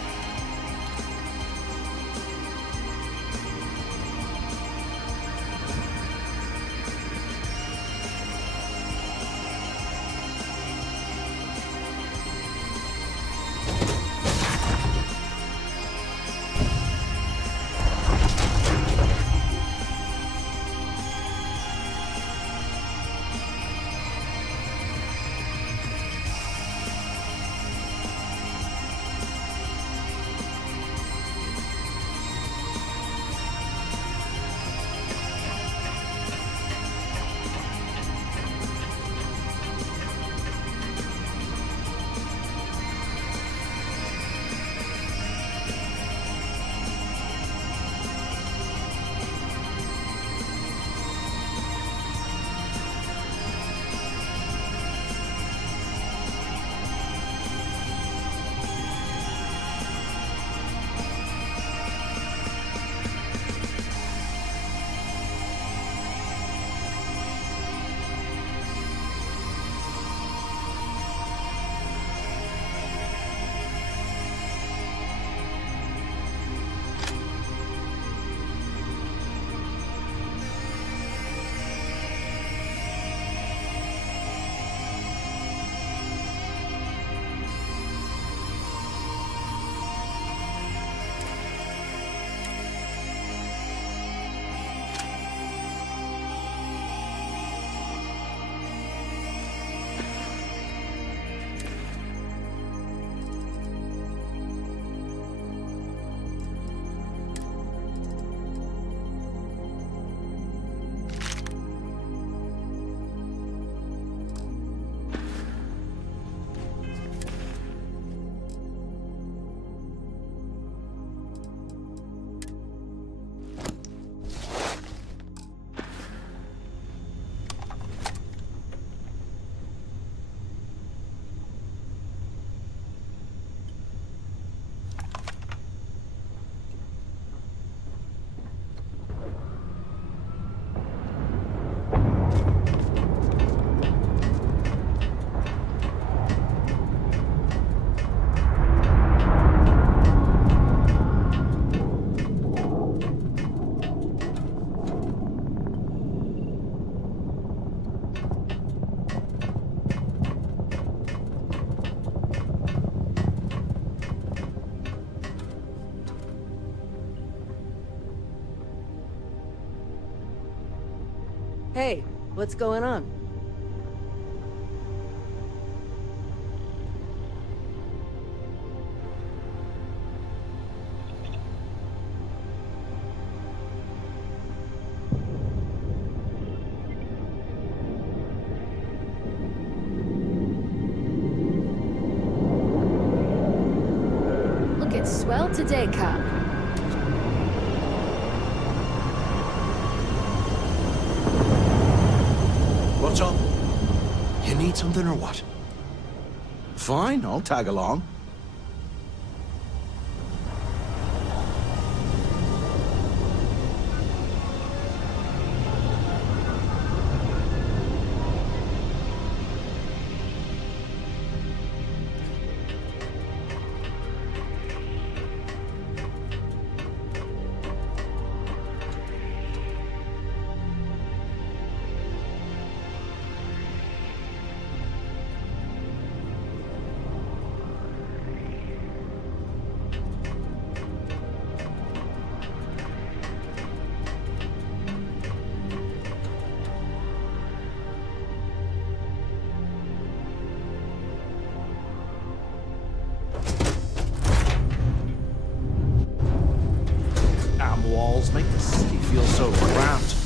Hey, what's going on? Looking swell today, cop. What's up? You need something or what? Fine, I'll tag along. Walls make the city feel so cramped.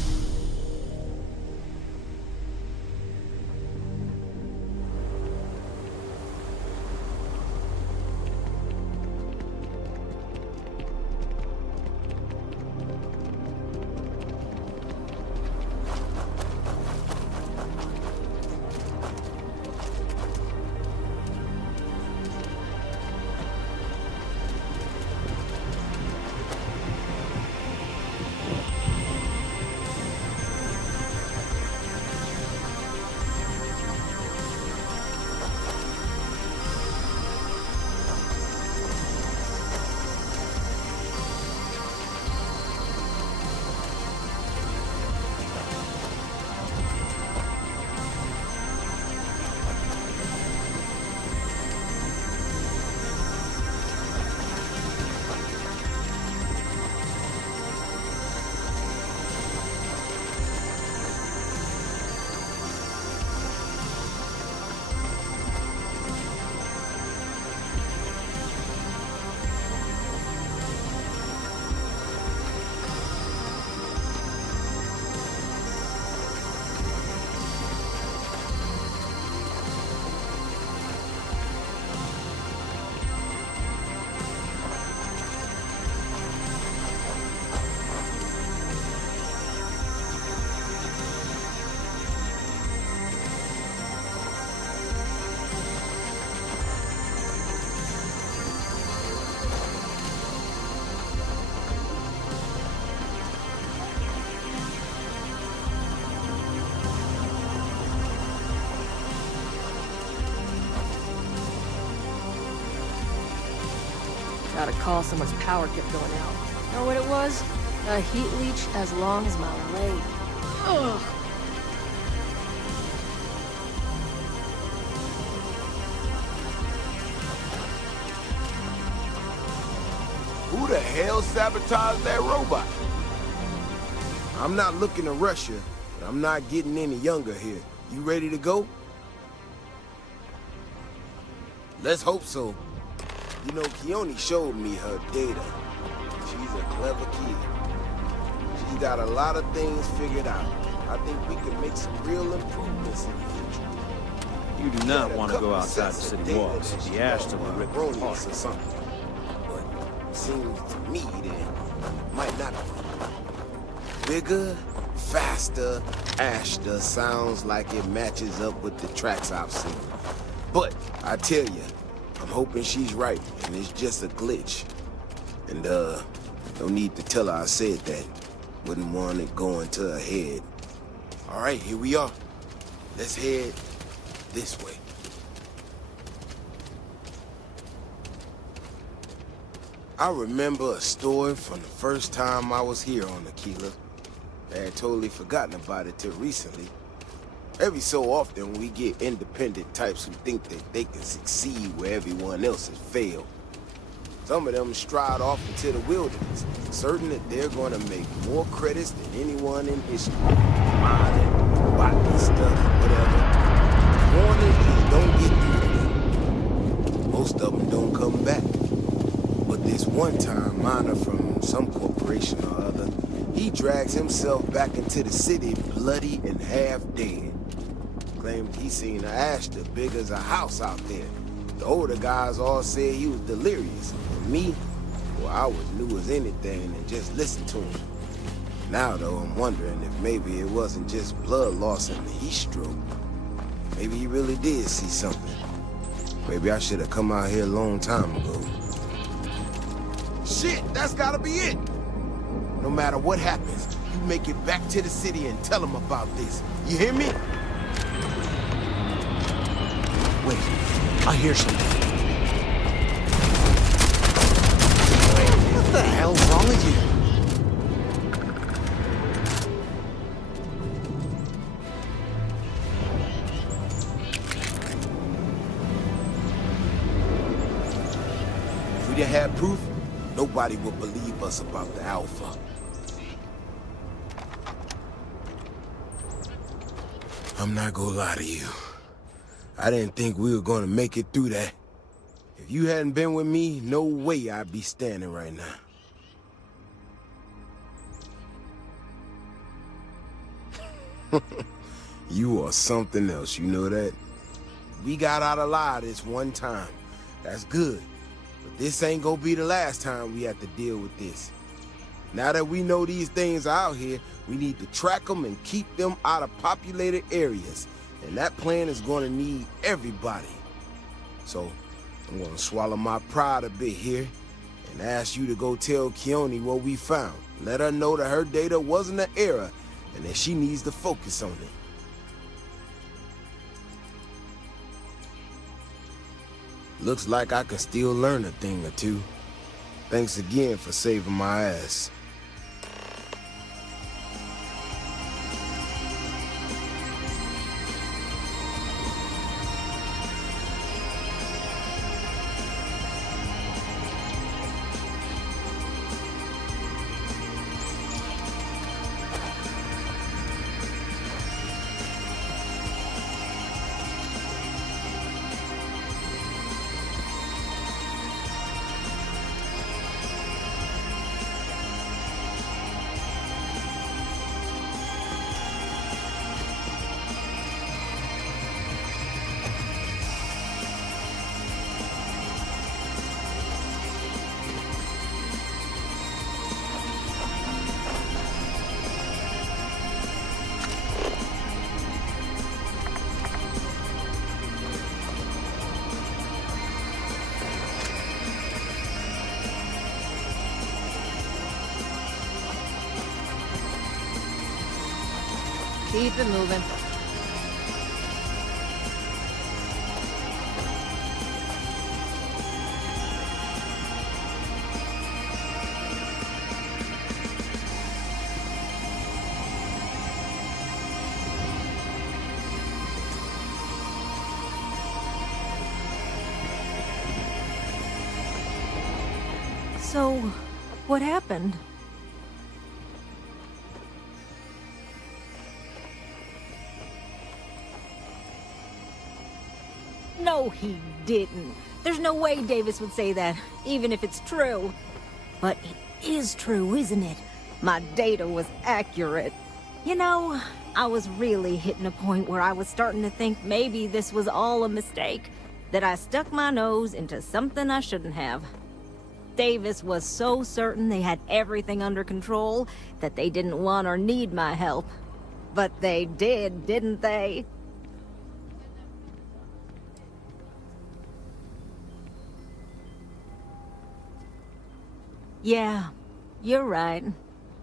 Got a call, someone's power kept going out. Know what it was? A heat leech as long as my leg. Ugh. Who the hell sabotaged that robot? I'm not looking to rush you, but I'm not getting any younger here. You ready to go? Let's hope so. You know, Keone showed me her data. She's a clever kid. She's got a lot of things figured out. I think we can make some real improvements in the future. You do not want to go outside the city walls. The Ashton will rip you apart. Or something. But it seems to me that it might not be. Bigger, faster, Ashton sounds like it matches up with the tracks I've seen. But I tell you, I'm hoping she's right, and it's just a glitch. And, no need to tell her I said that. Wouldn't want it going to her head. All right, here we are. Let's head this way. I remember a story from the first time I was here on Akila. I had totally forgotten about it till recently. Every so often, we get independent types who think that they can succeed where everyone else has failed. Some of them stride off into the wilderness, certain that they're gonna make more credits than anyone in history. Mining, botany stuff, whatever. Foreigners just don't get through to them. Most of them don't come back. But this one-time miner from some corporation or other, he drags himself back into the city bloody and half dead. Claimed he seen an Ashta big as a house out there. The older guys all said he was delirious. And me, well, I was new as anything and just listened to him. Now, though, I'm wondering if maybe it wasn't just blood loss and the heat stroke. Maybe he really did see something. Maybe I should have come out here a long time ago. Shit, that's gotta be it! No matter what happens, you make it back to the city and tell them about this. You hear me? Wait, I hear something. What the hell's wrong with you? If we didn't have proof, nobody would believe us about the Alpha. I'm not gonna lie to you. I didn't think we were gonna make it through that. If you hadn't been with me, no way I'd be standing right now. You are something else, you know that? We got out alive this one time. That's good. But this ain't gonna be the last time we have to deal with this. Now that we know these things are out here, we need to track them and keep them out of populated areas. And that plan is gonna need everybody. So, I'm gonna swallow my pride a bit here and ask you to go tell Keone what we found. Let her know that her data wasn't an error and that she needs to focus on it. Looks like I can still learn a thing or two. Thanks again for saving my ass. Keep it moving. So, what happened? No, he didn't. There's no way Davis would say that, even if it's true. But it is true, isn't it? My data was accurate. You know, I was really hitting a point where I was starting to think maybe this was all a mistake. That I stuck my nose into something I shouldn't have. Davis was so certain they had everything under control that they didn't want or need my help. But they did, didn't they? Yeah, you're right.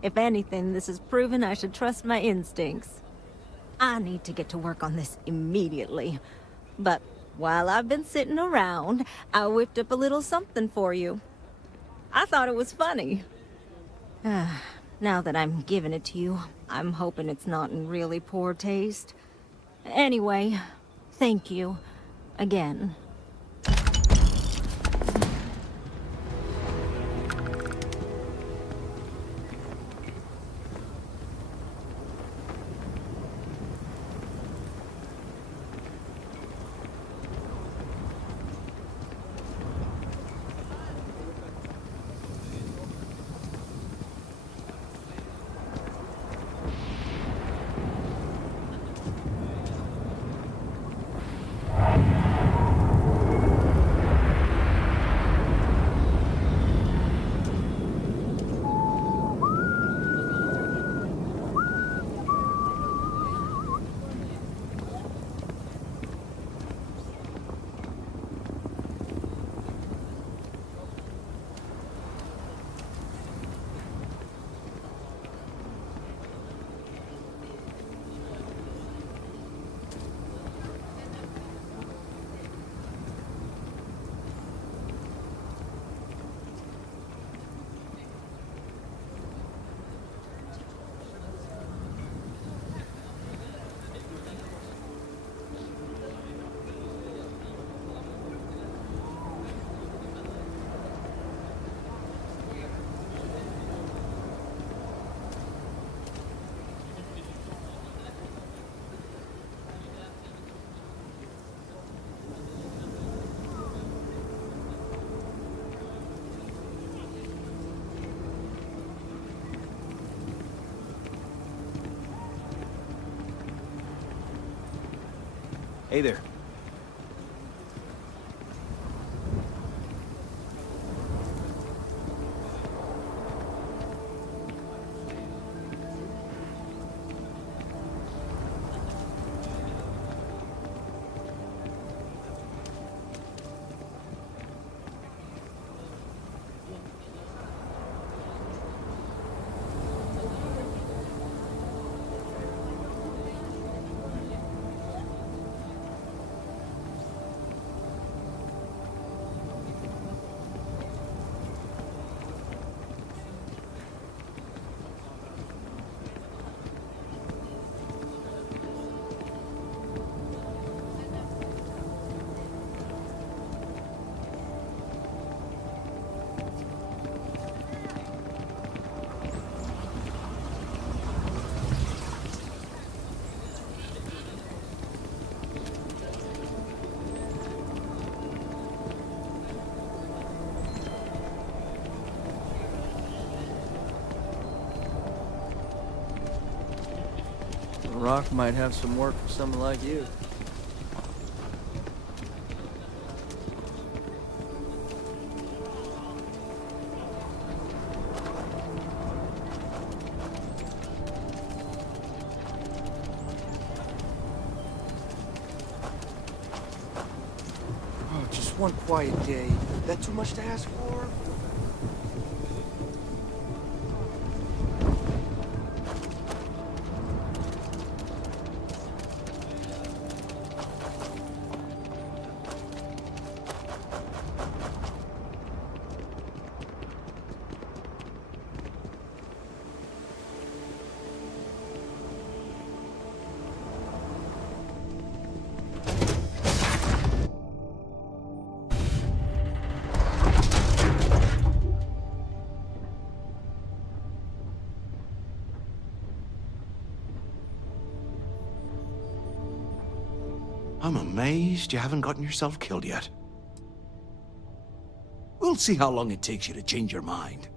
If anything, this has proven I should trust my instincts. I need to get to work on this immediately. But while I've been sitting around, I whipped up a little something for you. I thought it was funny. Now that I'm giving it to you, I'm hoping it's not in really poor taste. Anyway, thank you. Again. Hey there. Rock might have some work for someone like you. Oh, just one quiet day. That too much to ask for? I'm amazed you haven't gotten yourself killed yet. We'll see how long it takes you to change your mind.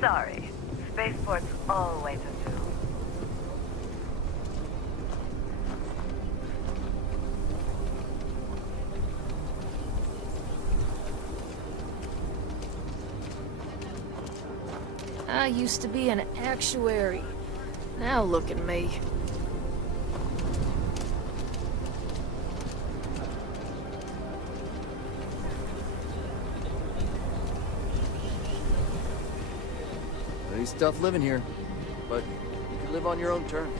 Sorry. Spaceport's always a zoo. I used to be an actuary. Now look at me. Pretty tough living here, but you can live on your own terms.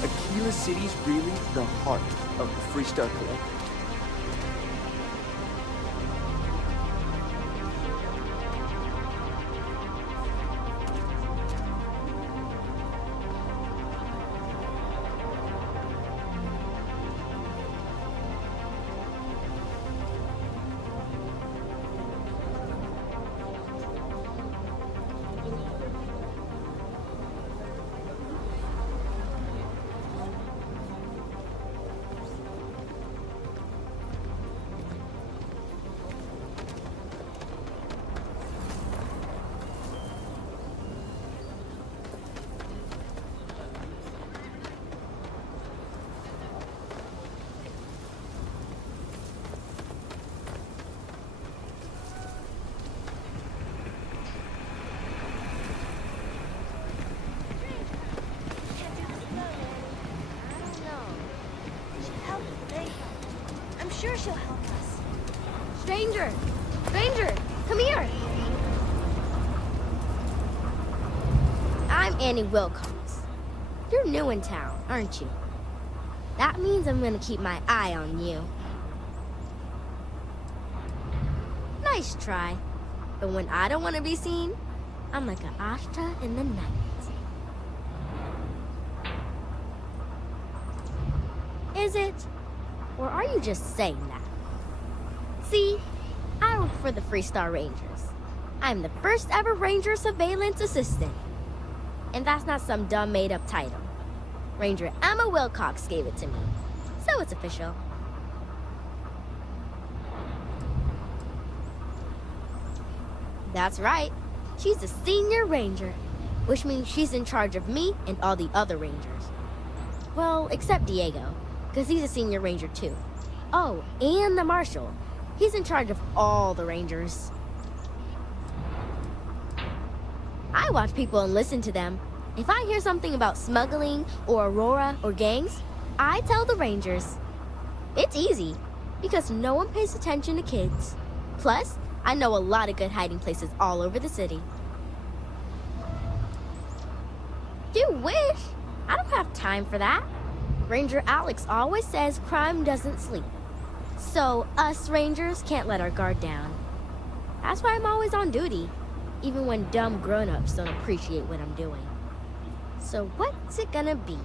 Akila City's really the heart of the Freestar Collective. I'm sure she'll help us. Stranger! Stranger! Come here! I'm Annie Wilcox. You're new in town, aren't you? That means I'm gonna keep my eye on you. Nice try. But when I don't want to be seen, I'm like an Ashta in the night. Is it? Or are you just saying that? See, I work for the Freestar Rangers. I'm the first ever Ranger Surveillance Assistant. And that's not some dumb made-up title. Ranger Emma Wilcox gave it to me. So it's official. That's right. She's the Senior Ranger, which means she's in charge of me and all the other Rangers. Well, except Diego, because he's a Senior Ranger too. Oh, and the Marshal. He's in charge of all the Rangers. I watch people and listen to them. If I hear something about smuggling or Aurora or gangs, I tell the Rangers. It's easy, because no one pays attention to kids. Plus, I know a lot of good hiding places all over the city. You wish! I don't have time for that. Ranger Alex always says crime doesn't sleep. So us Rangers can't let our guard down. That's why I'm always on duty, even when dumb grown-ups don't appreciate what I'm doing. So what's it gonna be?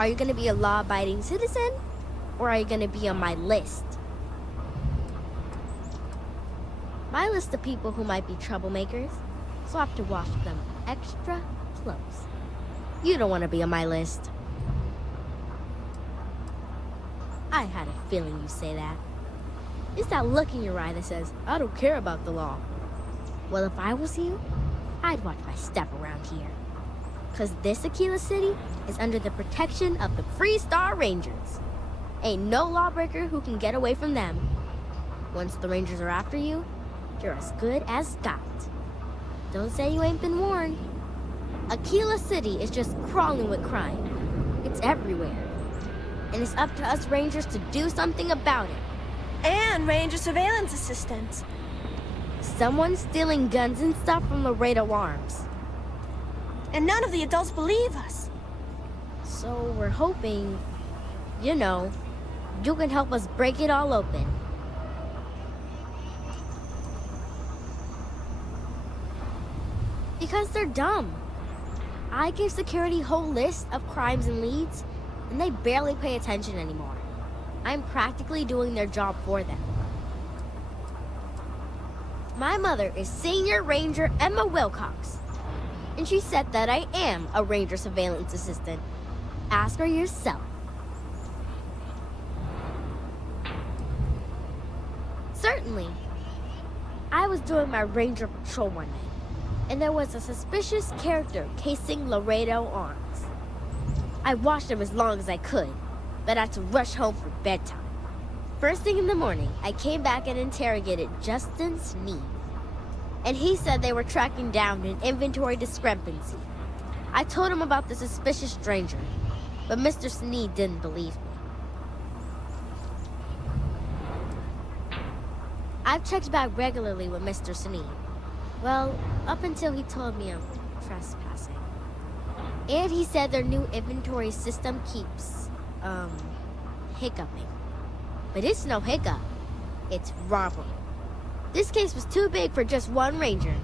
Are you gonna be a law-abiding citizen? Or are you gonna be on my list? My list of people who might be troublemakers, so I have to watch them extra close. You don't want to be on my list. I had a feeling you'd say that. It's that look in your eye that says, I don't care about the law. Well, if I was you, I'd watch my step around here. Because this Akila city is under the protection of the Freestar Rangers. Ain't no lawbreaker who can get away from them. Once the Rangers are after you, you're as good as got. Don't say you ain't been warned. Akila City is just crawling with crime. It's everywhere. And it's up to us Rangers to do something about it. And Ranger Surveillance Assistants. Someone's stealing guns and stuff from Laredo Arms. And none of the adults believe us. So we're hoping, you know, you can help us break it all open. Because they're dumb. I give security whole lists of crimes and leads, and they barely pay attention anymore. I'm practically doing their job for them. My mother is Senior Ranger Emma Wilcox, and she said that I am a Ranger Surveillance Assistant. Ask her yourself. Certainly. I was doing my Ranger patrol one night, and there was a suspicious character casing Laredo Arms. I watched him as long as I could, but I had to rush home for bedtime. First thing in the morning, I came back and interrogated Justin Sneed. And he said they were tracking down an inventory discrepancy. I told him about the suspicious stranger, but Mr. Sneed didn't believe me. I've checked back regularly with Mr. Sneed. Well, up until he told me I'm trespassing. And he said their new inventory system keeps, hiccuping. But it's no hiccup. It's robbery. This case was too big for just one ranger,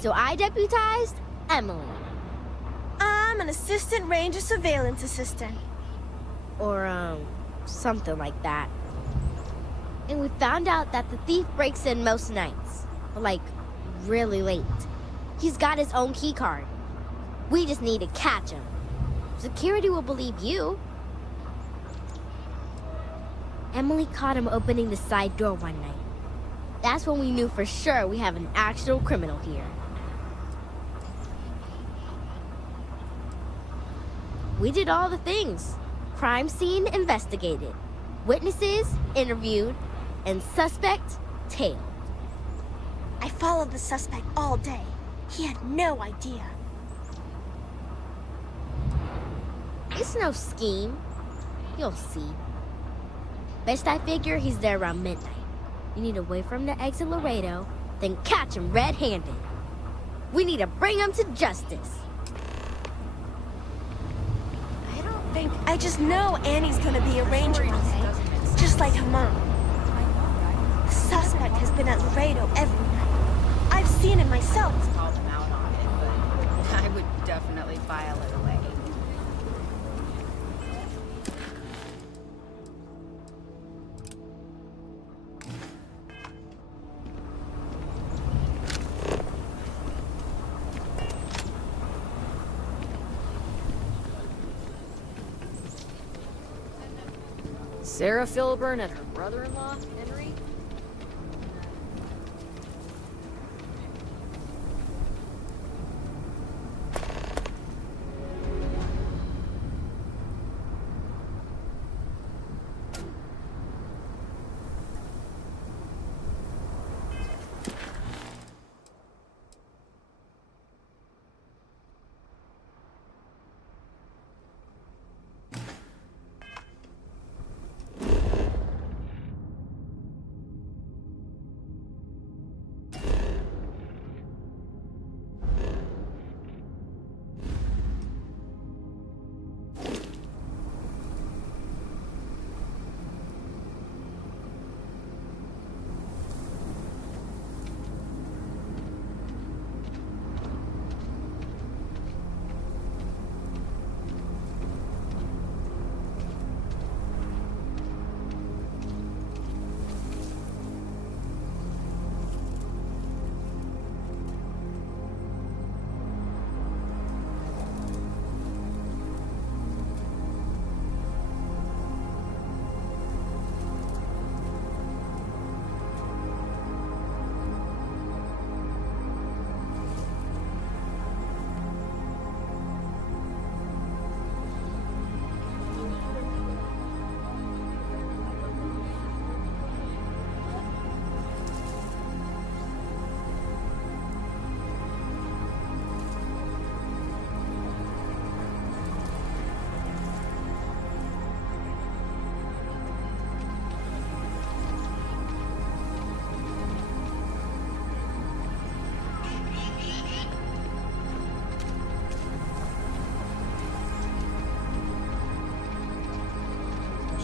so I deputized Emily. I'm an Assistant Ranger Surveillance Assistant. Or, something like that. And we found out that the thief breaks in most nights. Like, really late. He's got his own key card. We just need to catch him. Security will believe you. Emily caught him opening the side door one night. That's when we knew for sure we have an actual criminal here. We did all the things. Crime scene investigated. Witnesses interviewed. And suspect tailed. I followed the suspect all day. He had no idea. It's no scheme. You'll see. Best I figure he's there around midnight. You need to wait for him to exit Laredo, then catch him red-handed. We need to bring him to justice. I just know Annie's gonna be a ranger one day, just like her mom. The suspect has been at Laredo every night. I've seen it myself. Call them out on it, but I would definitely file it away. Sarah Filburn and her brother-in-law, Henry?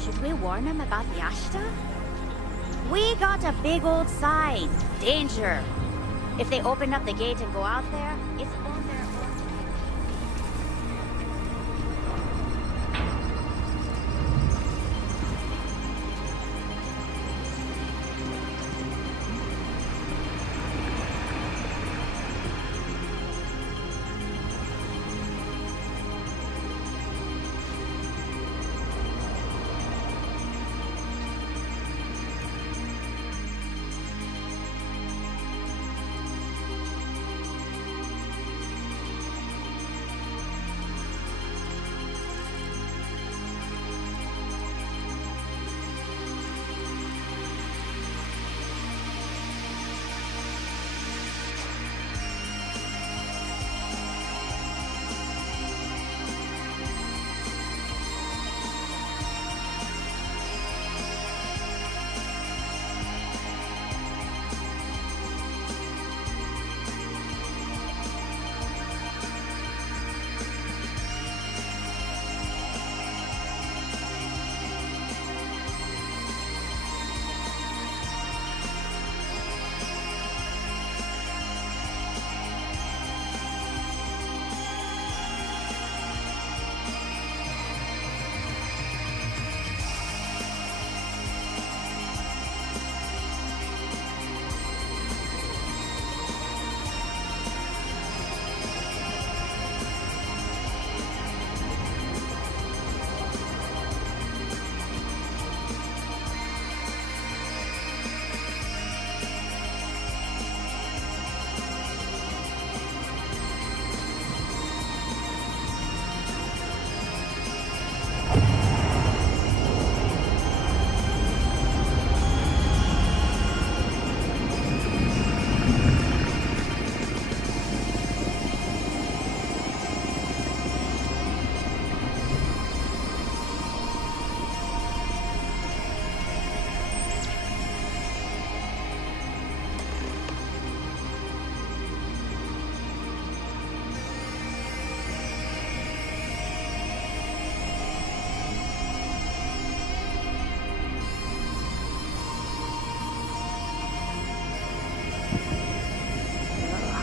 Should we warn them about the Ashta? We got a big old sign. Danger. If they open up the gate and go out there, it's on their own.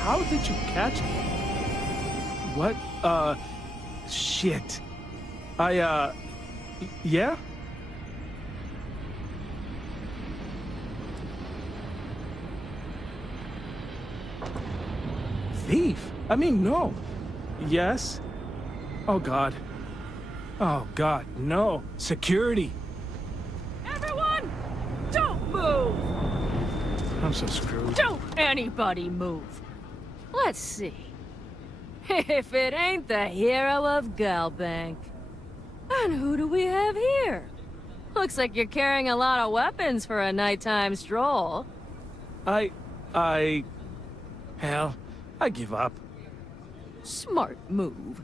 How did you catch me? What? Shit. Yeah? Thief? I mean, no. Yes? Oh, God. Oh, God, no. Security. Everyone, don't move! I'm so screwed. Don't anybody move. Let's see. If it ain't the hero of Galbank. And who do we have here? Looks like you're carrying a lot of weapons for a nighttime stroll. Hell, I give up. Smart move.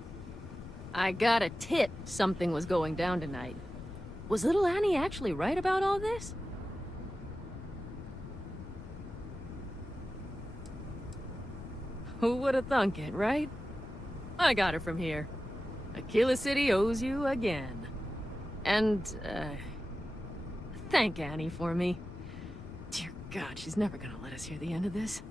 I got a tip something was going down tonight. Was little Annie actually right about all this? Who would have thunk it, right? I got it from here. Akila City owes you again. And, thank Annie for me. Dear God, she's never gonna let us hear the end of this.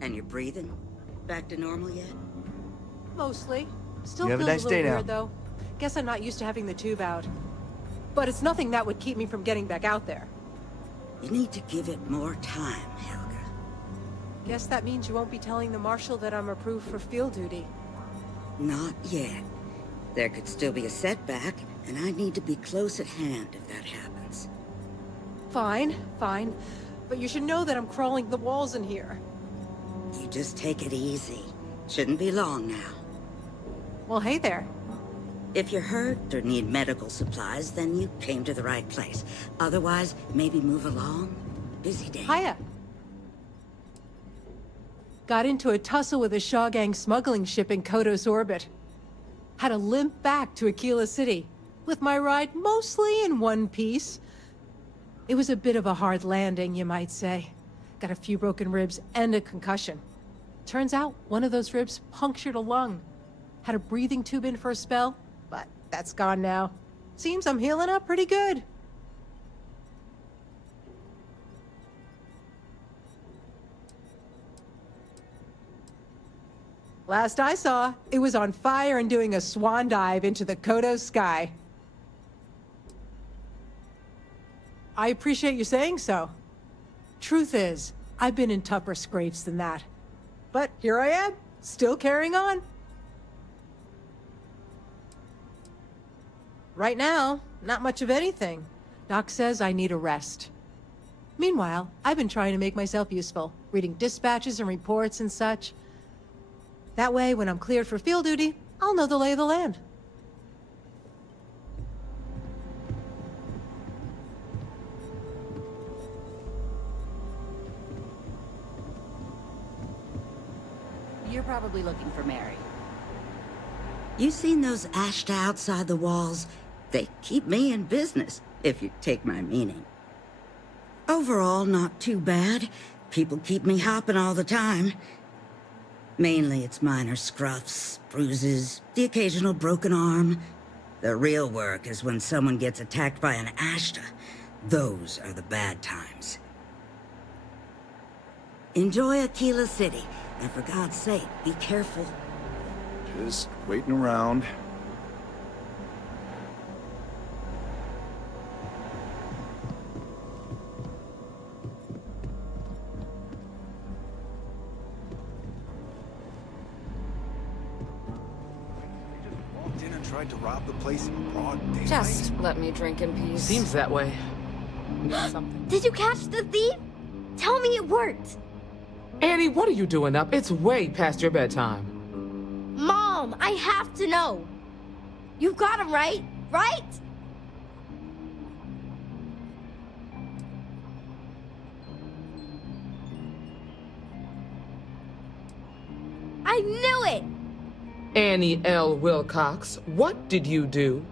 And you're breathing? Back to normal yet? Mostly. Still You have a feels nice a little day now. weird, though. Guess I'm not used to having the tube out. But it's nothing that would keep me from getting back out there. You need to give it more time, Helga. Guess that means you won't be telling the Marshal that I'm approved for field duty. Not yet. There could still be a setback, and I need to be close at hand if that happens. Fine, fine. But you should know that I'm crawling the walls in here. You just take it easy. Shouldn't be long now. Well, hey there. If you're hurt or need medical supplies, then you came to the right place. Otherwise, maybe move along. Busy day. Hiya. Got into a tussle with a Shaw Gang smuggling ship in Kodos orbit. Had to limp back to Akila City, with my ride mostly in one piece. It was a bit of a hard landing, you might say. Got a few broken ribs and a concussion. Turns out one of those ribs punctured a lung. Had a breathing tube in for a spell, but that's gone now. Seems I'm healing up pretty good. Last I saw, it was on fire and doing a swan dive into the Kodos sky. I appreciate you saying so. Truth is, I've been in tougher scrapes than that. But here I am, still carrying on. Right now, not much of anything. Doc says I need a rest. Meanwhile, I've been trying to make myself useful, reading dispatches and reports and such. That way, when I'm cleared for field duty, I'll know the lay of the land. You're probably looking for Mary. You seen those Ashta outside the walls? They keep me in business, if you take my meaning. Overall, not too bad. People keep me hopping all the time. Mainly it's minor scruffs, bruises, the occasional broken arm. The real work is when someone gets attacked by an Ashta. Those are the bad times. Enjoy Akila City, and for God's sake, be careful. Just waiting around. Walked in and tried to rob the place in broad daylight. Just let me drink in peace. Seems that way. Did you catch the thief? Tell me it worked. Annie, what are you doing up? It's way past your bedtime. Mom, I have to know. You got him right? Right? Annie L. Wilcox, what did you do?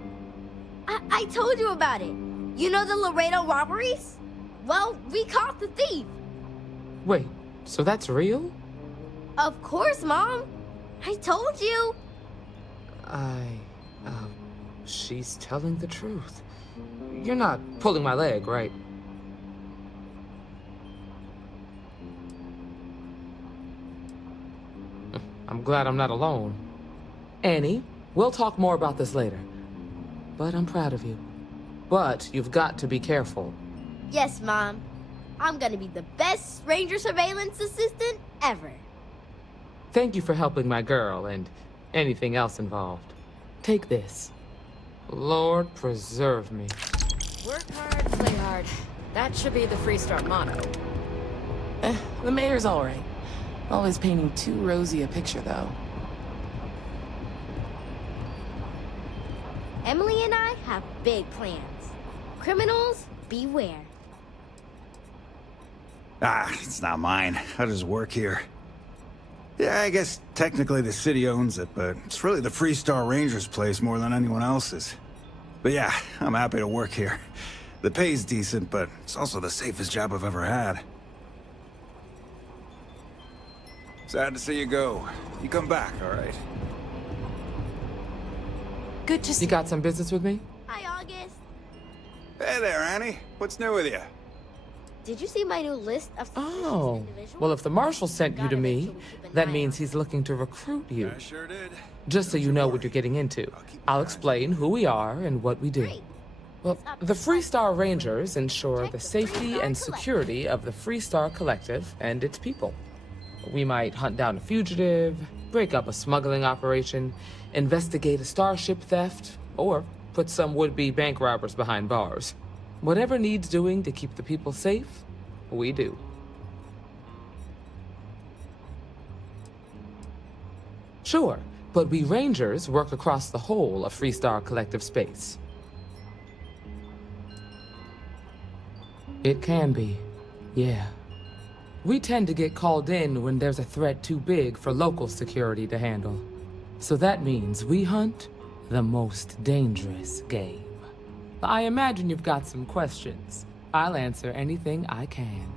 I told you about it. You know the Laredo robberies? Well, we caught the thief. Wait, so that's real? Of course, Mom. I told you. She's telling the truth. You're not pulling my leg, right? I'm glad I'm not alone. Annie, we'll talk more about this later. But I'm proud of you. But you've got to be careful. Yes, Mom. I'm gonna be the best ranger surveillance assistant ever. Thank you for helping my girl and anything else involved. Take this. Lord preserve me. Work hard, play hard. That should be the Freestar motto. The mayor's all right. Always painting too rosy a picture, though. Emily and I have big plans. Criminals, beware. It's not mine. I just work here. Yeah, I guess technically the city owns it, but it's really the Freestar Rangers' place more than anyone else's. But yeah, I'm happy to work here. The pay's decent, but it's also the safest job I've ever had. Sad to see you go. You come back, all right? Good to see you. Got some business with me? Hi, August. Hey there, Annie. What's new with you? Did you see my new list of Oh, well, if the marshal sent you to me, that means he's looking to recruit you. I sure did. Just so you know what you're getting into, I'll explain who we are and what we do. Well, the Freestar Rangers ensure the safety and security of the Freestar Collective and its people. We might hunt down a fugitive, break up a smuggling operation, investigate a starship theft, or put some would-be bank robbers behind bars. Whatever needs doing to keep the people safe, we do. Sure, but we Rangers work across the whole of Freestar Collective space. It can be, yeah. We tend to get called in when there's a threat too big for local security to handle. So that means we hunt the most dangerous game. I imagine you've got some questions. I'll answer anything I can.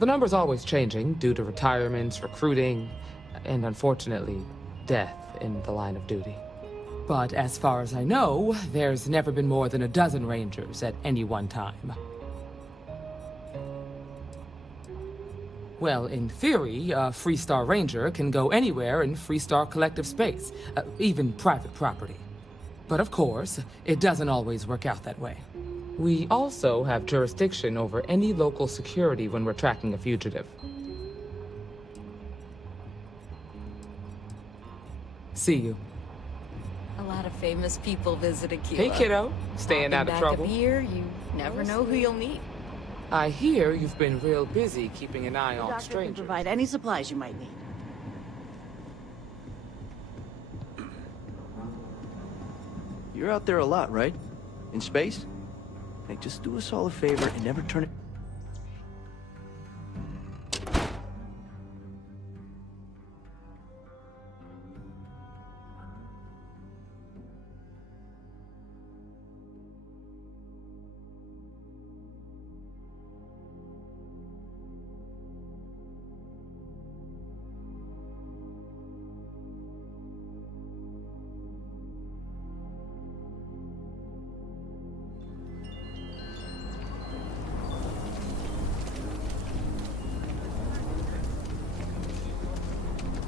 The number's always changing due to retirements, recruiting, and unfortunately, death in the line of duty. But as far as I know, there's never been more than a dozen Rangers at any one time. Well, in theory, a Freestar Ranger can go anywhere in Freestar Collective space, even private property. But of course, it doesn't always work out that way. We also have jurisdiction over any local security when we're tracking a fugitive. See you. A lot of famous people visit Akila. Hey, kiddo. Staying out of trouble? Back up here, you never know who you'll meet. I hear you've been real busy keeping an eye on strangers. Can provide any supplies you might need. You're out there a lot, right? In space? Hey, just do us all a favor and never turn it...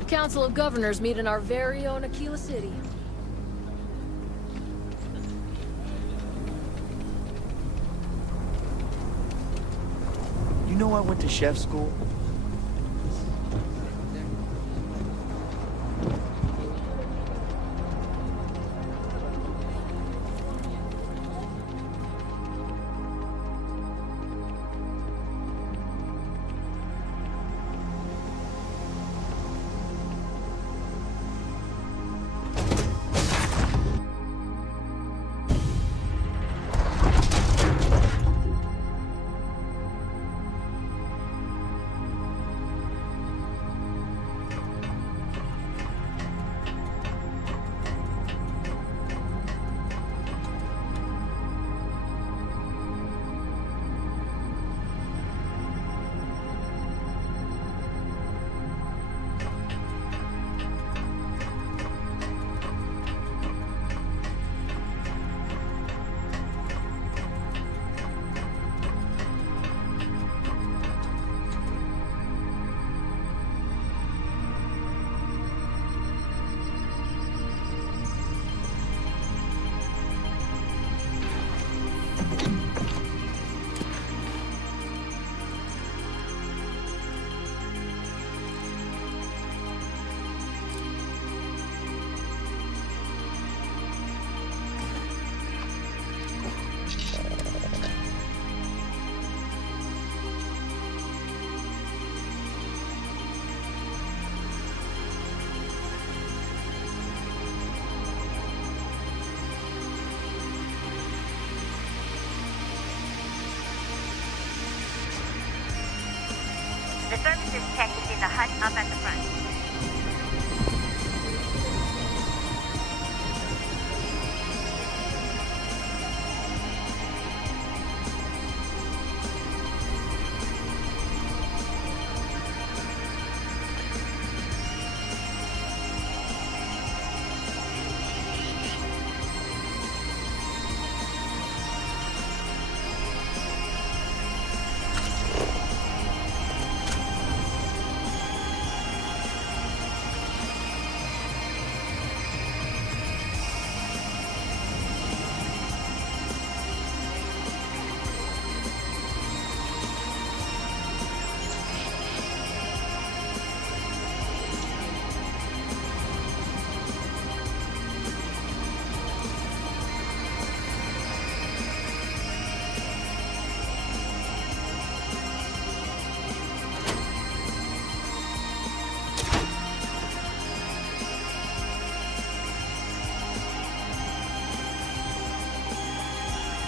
The Council of Governors meet in our very own Akila City. You know I went to chef school? The services tech is in the hut up at the front.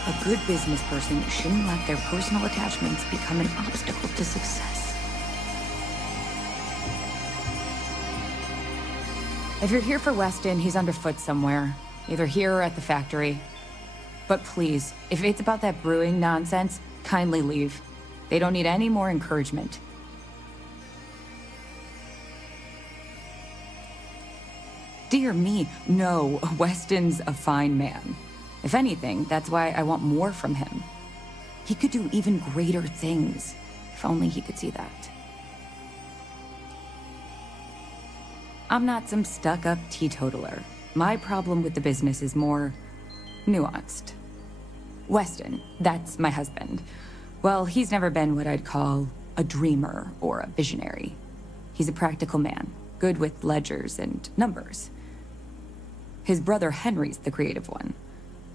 A good business person shouldn't let their personal attachments become an obstacle to success. If you're here for Weston, he's underfoot somewhere. Either here or at the factory. But please, if it's about that brewing nonsense, kindly leave. They don't need any more encouragement. Dear me, no, Weston's a fine man. If anything, that's why I want more from him. He could do even greater things, if only he could see that. I'm not some stuck-up teetotaler. My problem with the business is more nuanced. Weston, that's my husband. Well, he's never been what I'd call a dreamer or a visionary. He's a practical man, good with ledgers and numbers. His brother Henry's the creative one.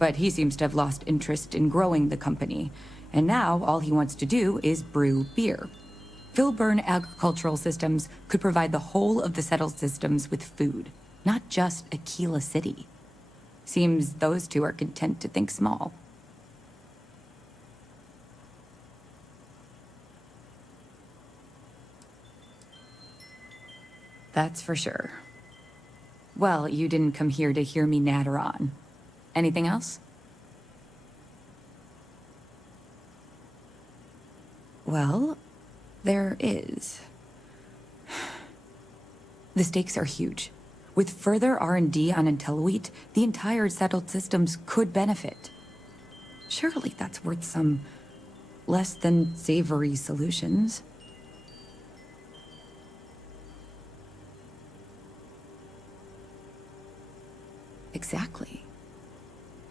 But he seems to have lost interest in growing the company, and now all he wants to do is brew beer. Filburn Agricultural Systems could provide the whole of the settled systems with food, not just Akila City. Seems those two are content to think small. That's for sure. Well, you didn't come here to hear me natter on. Anything else? Well, there is. The stakes are huge. With further R&D on IntelliWheat, the entire settled systems could benefit. Surely that's worth some less than savory solutions. Exactly.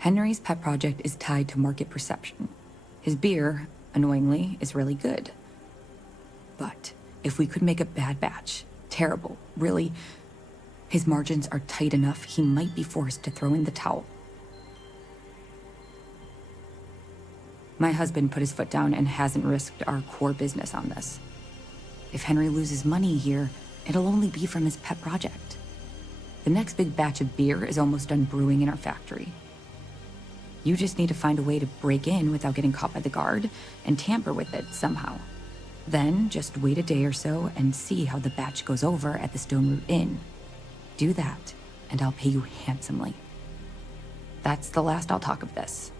Henry's pet project is tied to market perception. His beer, annoyingly, is really good. But if we could make a bad batch, terrible, really, his margins are tight enough he might be forced to throw in the towel. My husband put his foot down and hasn't risked our core business on this. If Henry loses money here, it'll only be from his pet project. The next big batch of beer is almost done brewing in our factory. You just need to find a way to break in without getting caught by the guard and tamper with it somehow. Then just wait a day or so and see how the batch goes over at the Stone Root Inn. Do that, and I'll pay you handsomely. That's the last I'll talk of this.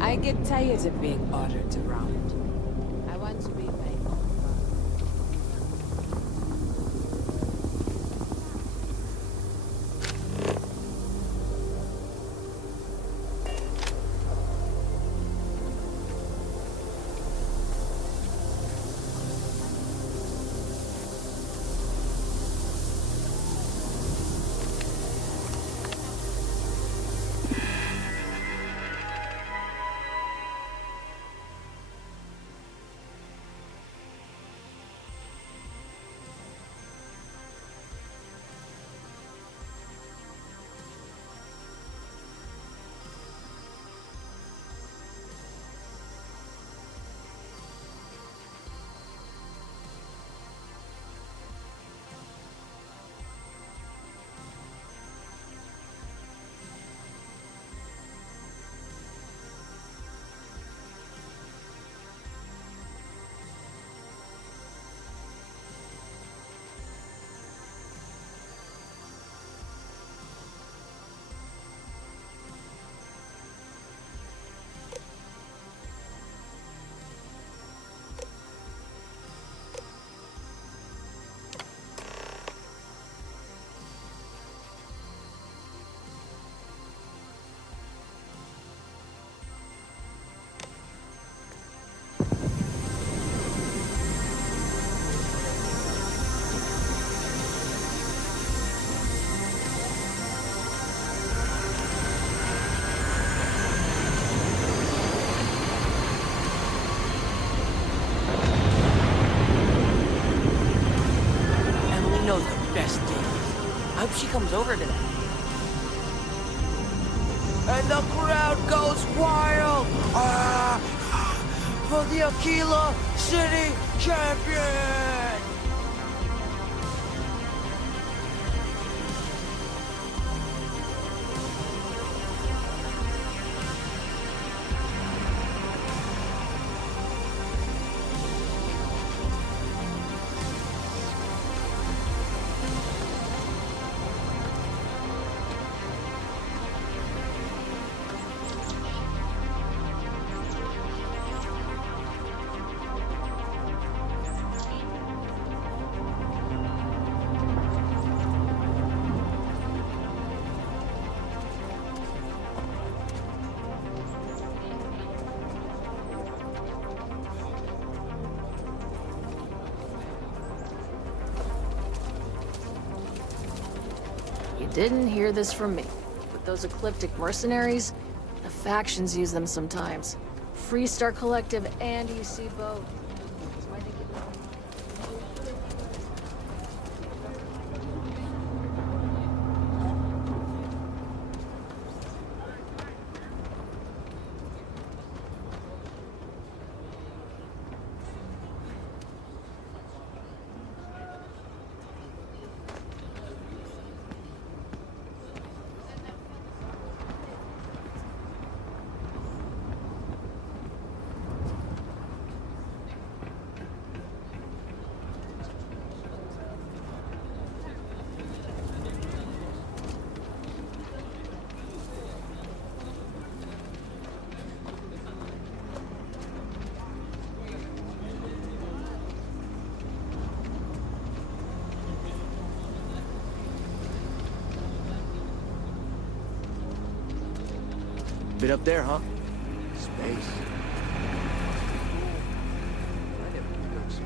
I get tired of being ordered around. I want to be my own knows the best days. I hope she comes over today. And the crowd goes wild! Ah! For the Akila City Champion! You didn't hear this from me, but those ecliptic mercenaries, the factions use them sometimes. Freestar Collective and EC both. Bit up there, huh? Space. I never need to go to space.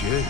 You.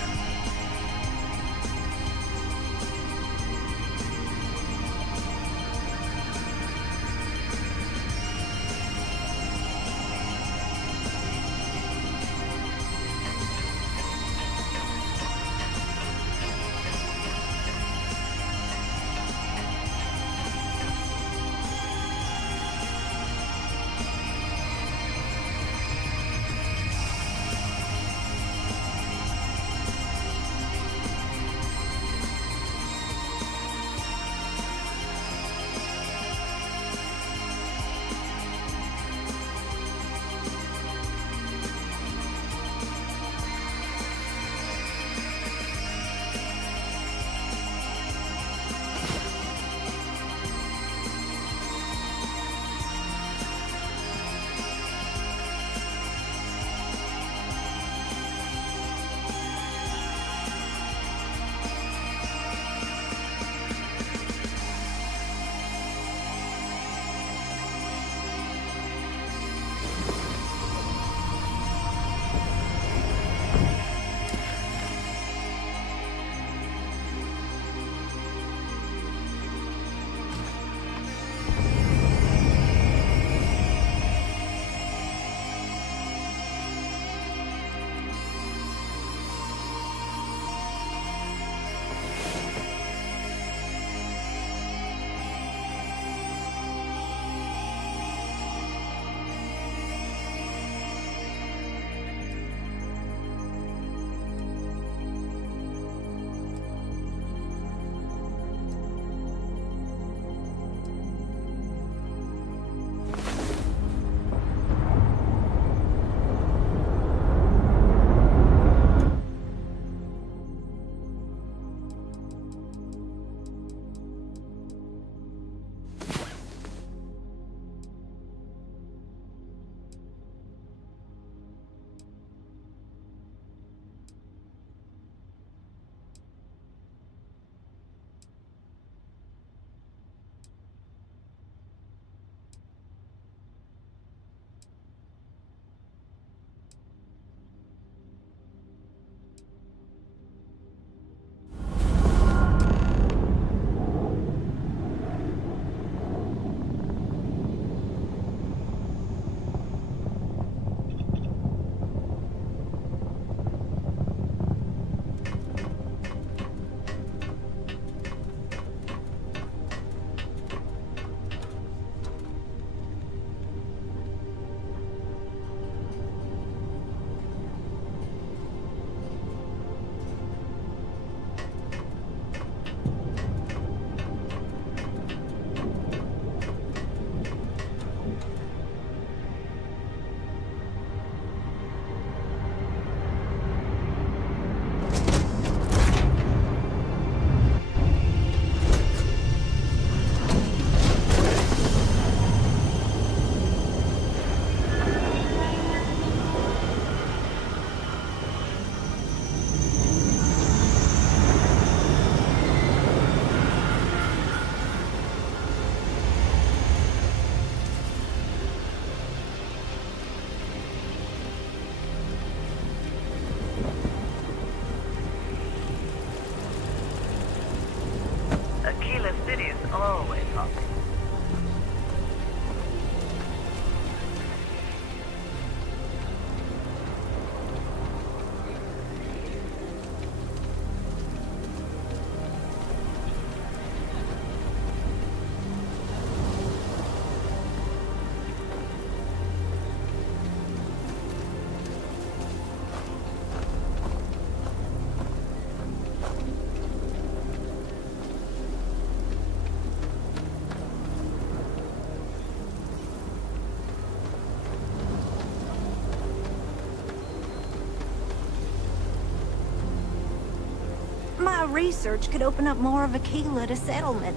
research could open up more of Akila to settlement.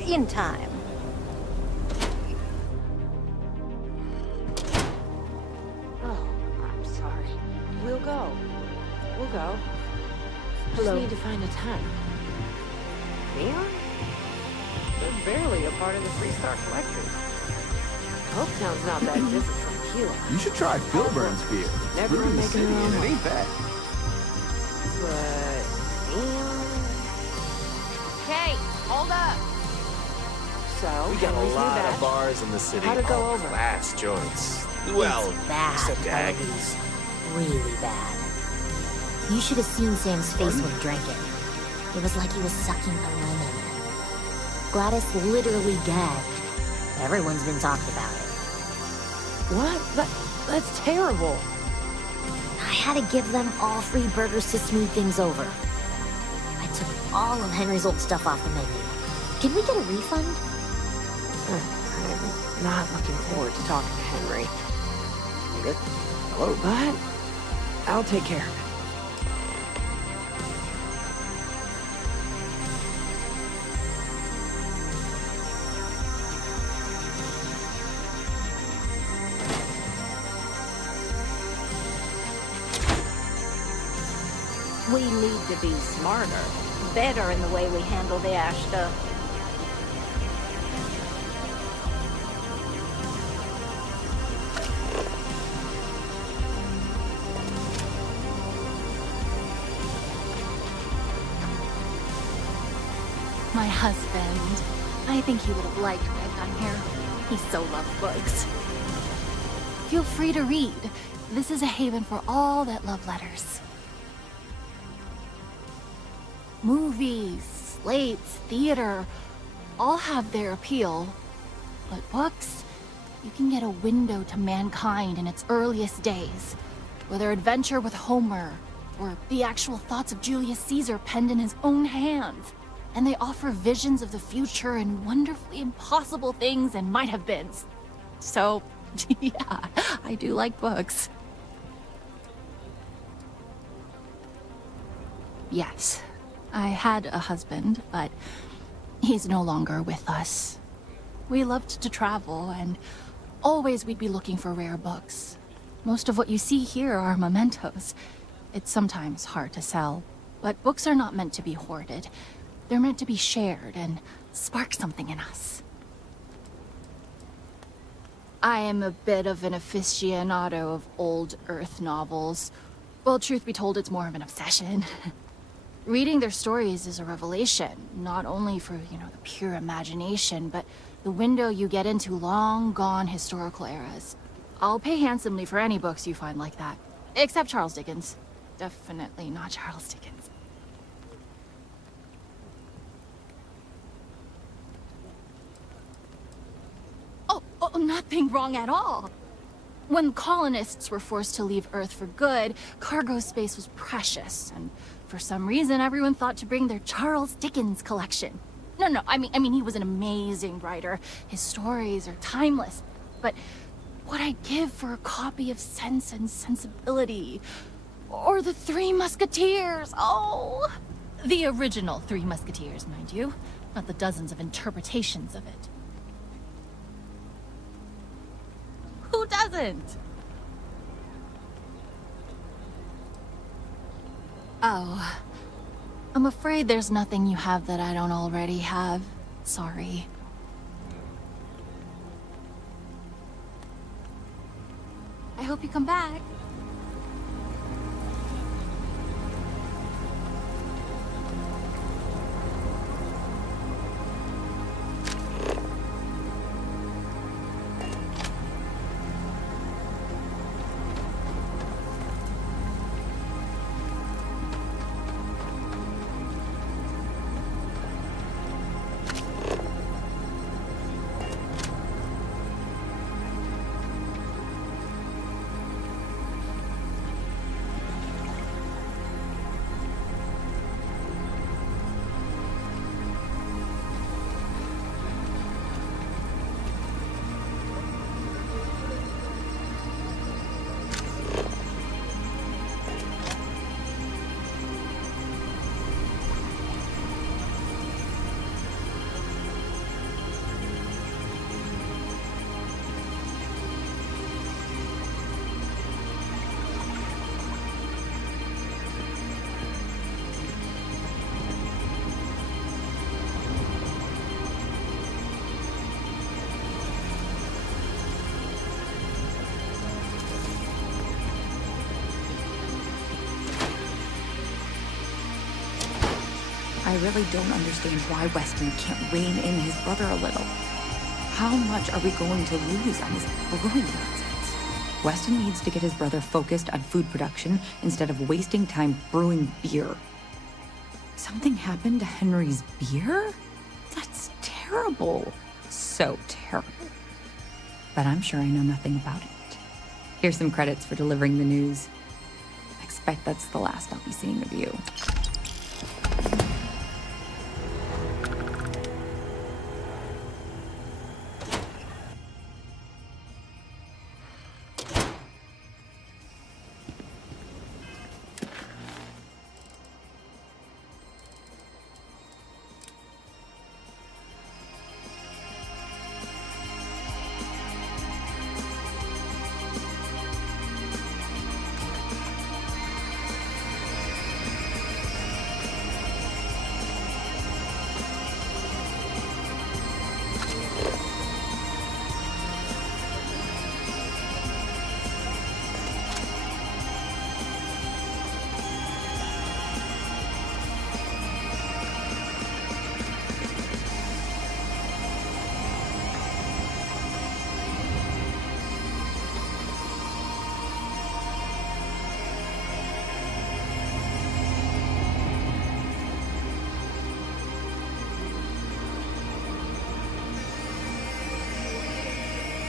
In time. Oh, I'm sorry. We'll go. We'll go. Hello. Just need to find a time. Neon? They're barely a part of the Freestar Collective. Hopetown's not that different from Akila. You should try Philburn's beer. Never Brewed in the making city, their own and it way. ain't bad. But Neon. Okay, hold up. So We got a Henry's new lot badge. of bars in the city. How'd it go all over? class joints. Well, It's bad, except Aggies. Eloise. Really bad. You should have seen Sam's face when he drank it. It was like he was sucking a lemon. Gladys literally gagged. Everyone's been talking about it. What? That's terrible. I had to give them all free burgers to smooth things over. I took all of Henry's old stuff off the menu. Can we get a refund? I'm not looking forward to talking to Henry. Hello. But I'll take care of it. We need to be smarter. Better in the way we handle the Ashta. My husband. I think he would have liked what I've done here. He so loves books. Feel free to read. This is a haven for all that love letters. Movies, slates, theater, all have their appeal. But books, you can get a window to mankind in its earliest days. Whether adventure with Homer, or the actual thoughts of Julius Caesar penned in his own hands. And they offer visions of the future and wonderfully impossible things and might-have-beens. So, yeah, I do like books. Yes, I had a husband, but he's no longer with us. We loved to travel, and always we'd be looking for rare books. Most of what you see here are mementos. It's sometimes hard to sell, but books are not meant to be hoarded. They're meant to be shared and spark something in us. I am a bit of an aficionado of old Earth novels. Well, truth be told, it's more of an obsession. Reading their stories is a revelation, not only for, the pure imagination, but the window you get into long-gone historical eras. I'll pay handsomely for any books you find like that. Except Charles Dickens. Definitely not Charles Dickens. Oh, nothing wrong at all. When colonists were forced to leave Earth for good, cargo space was precious, and for some reason everyone thought to bring their Charles Dickens collection. No, I mean he was an amazing writer. His stories are timeless, but what I'd give for a copy of Sense and Sensibility, or The Three Musketeers, oh! The original Three Musketeers, mind you, not the dozens of interpretations of it. Who doesn't? Oh. I'm afraid there's nothing you have that I don't already have. Sorry. I hope you come back. really don't understand why Weston can't rein in his brother a little. How much are we going to lose on this brewing nonsense? Weston needs to get his brother focused on food production instead of wasting time brewing beer. Something happened to Henry's beer? That's terrible. So terrible. But I'm sure I know nothing about it. Here's some credits for delivering the news. I expect that's the last I'll be seeing of you.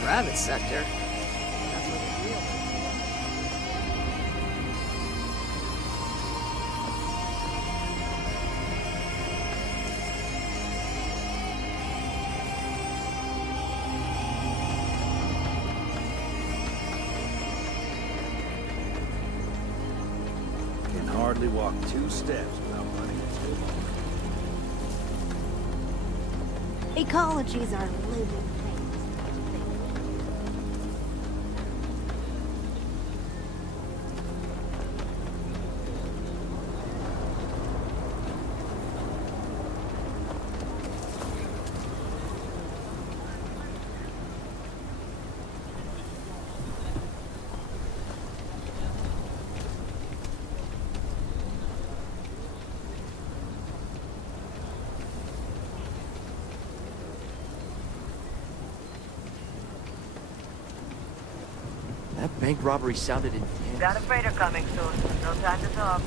Private sector. That's what it's real. Can hardly walk 2 steps without running into Ecologies are living things. That bank robbery sounded intense. Got a freighter coming soon. No time to talk.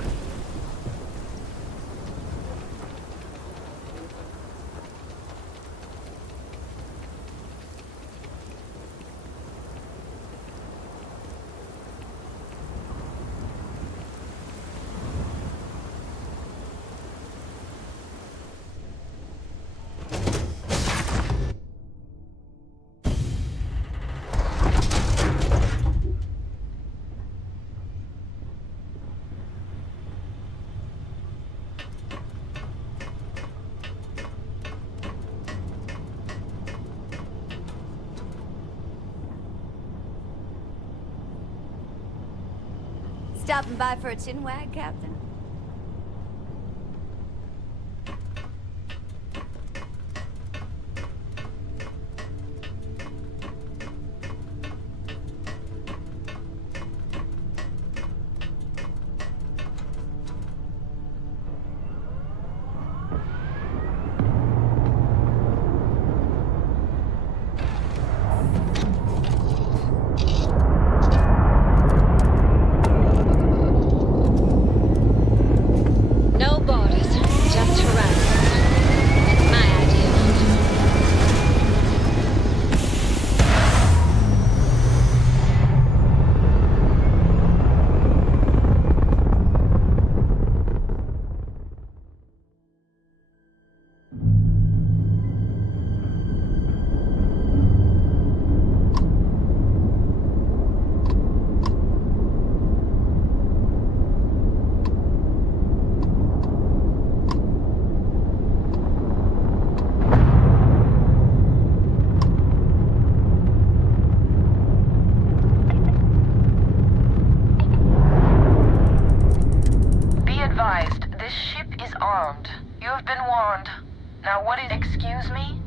Stopping by for a chin wag, Captain? Excuse me?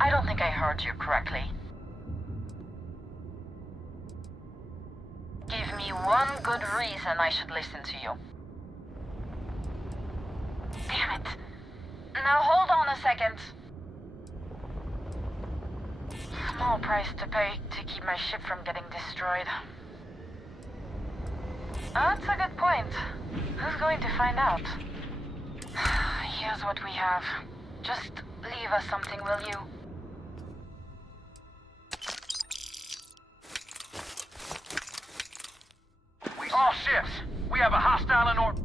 I don't think I heard you correctly. Give me one good reason I should listen to you. Damn it. Now hold on a second. Small price to pay to keep my ship from getting destroyed. That's a good point. Who's going to find out? Here's what we have. Just leave us something, will you? All ships, we have a hostile in orbit.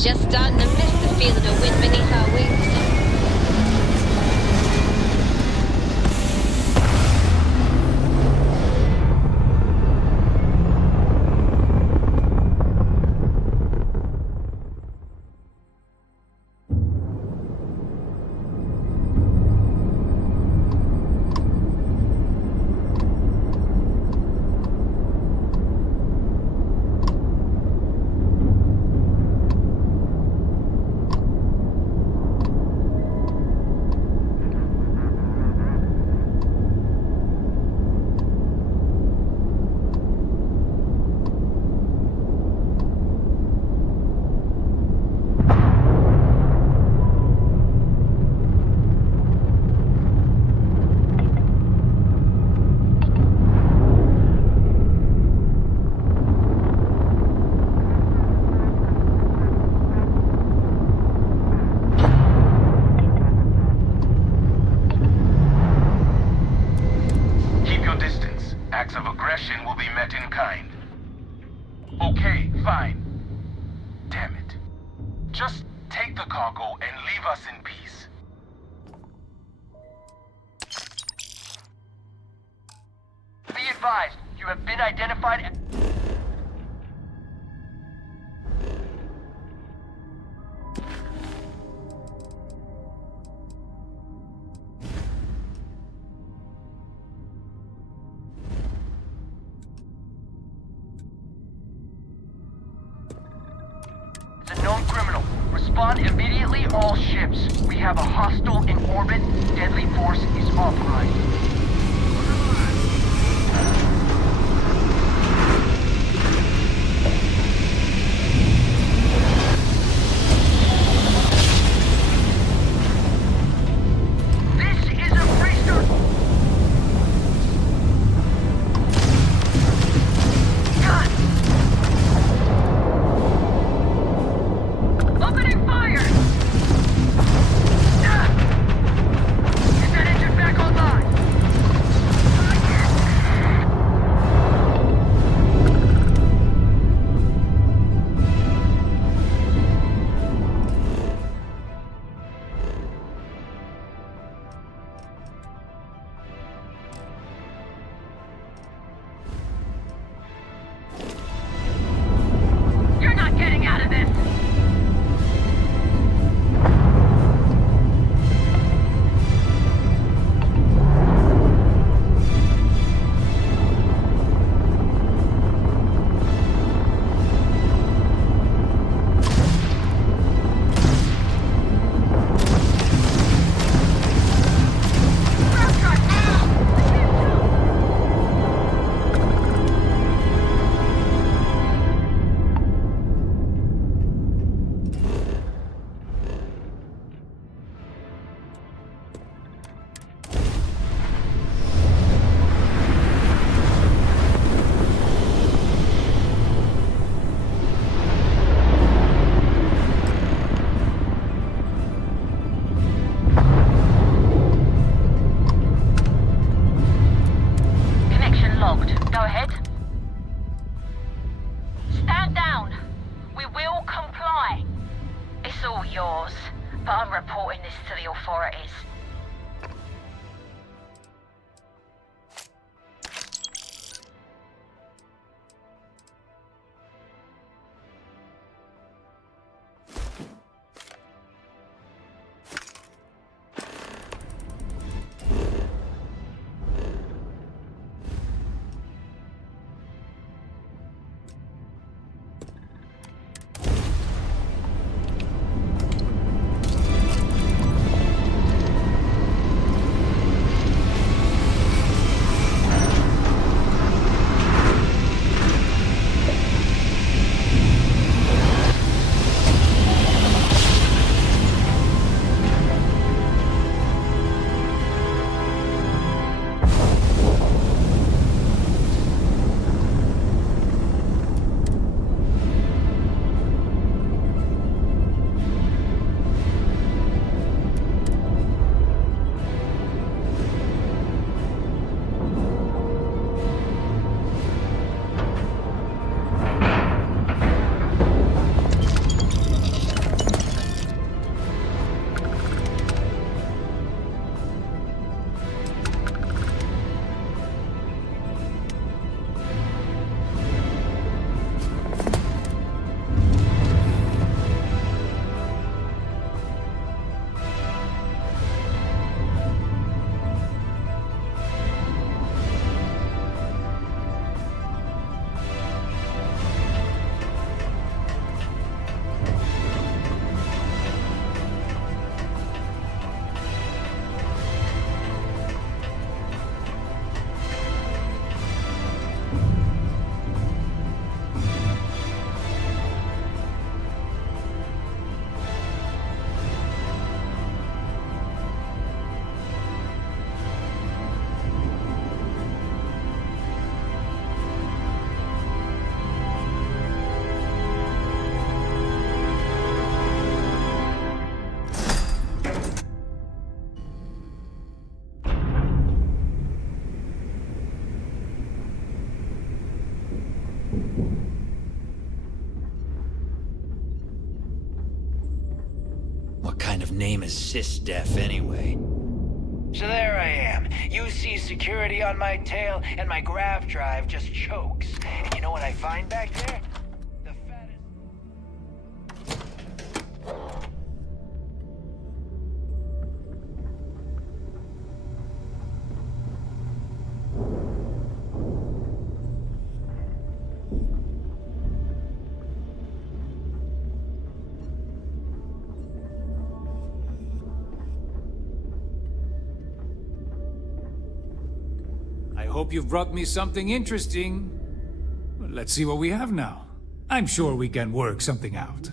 Just starting to miss the feel of the wind beneath our wings. Will be met in kind. Okay, fine. Damn it. Just take the cargo and leave us in peace. Be advised, you have been identified. It's a known criminal. Respond immediately, all ships. We have a hostile in orbit. Deadly force is authorized. Is that engine back online? getting out of this! Connection logged. Go ahead. Stand down. We will comply. It's all yours, but I'm reporting this to the authorities. What kind of name is SysDef anyway? So there I am. You see security on my tail, and my grav drive just chokes. And you know what I find back there? The fattest... I hope you've brought me something interesting. Well, let's see what we have now. I'm sure we can work something out.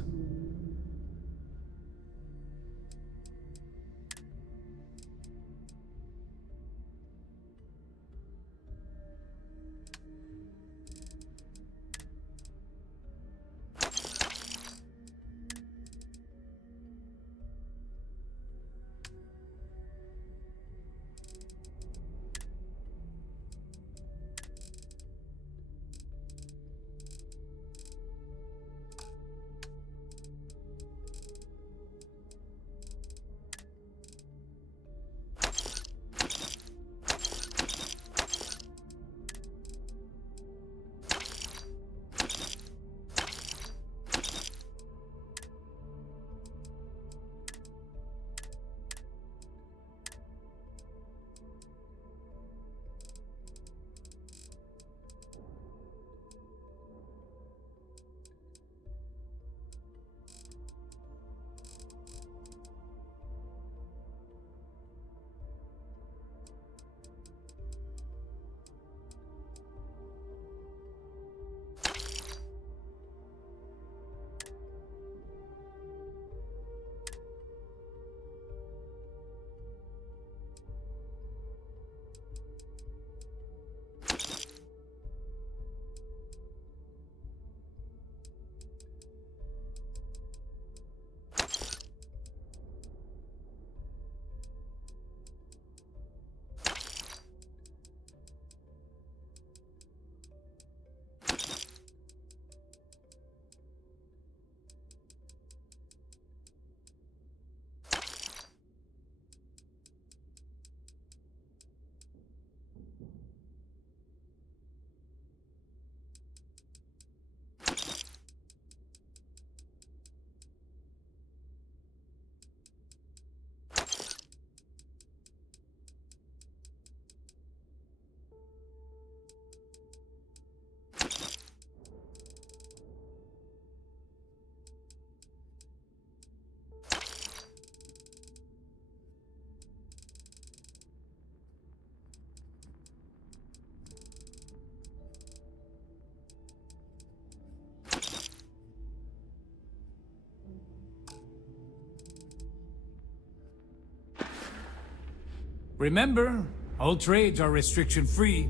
Remember, all trades are restriction-free.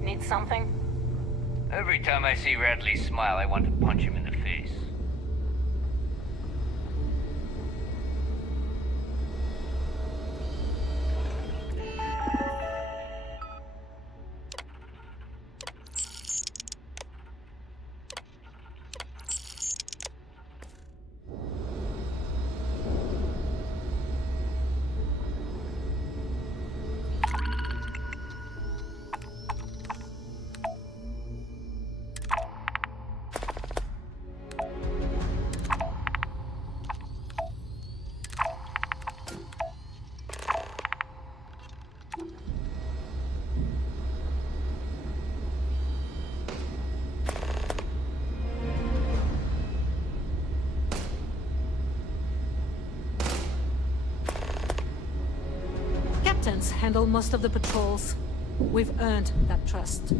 Need something? Every time I see Radley smile, I want to punch him in the face. Captains handle most of the patrols. We've earned that trust.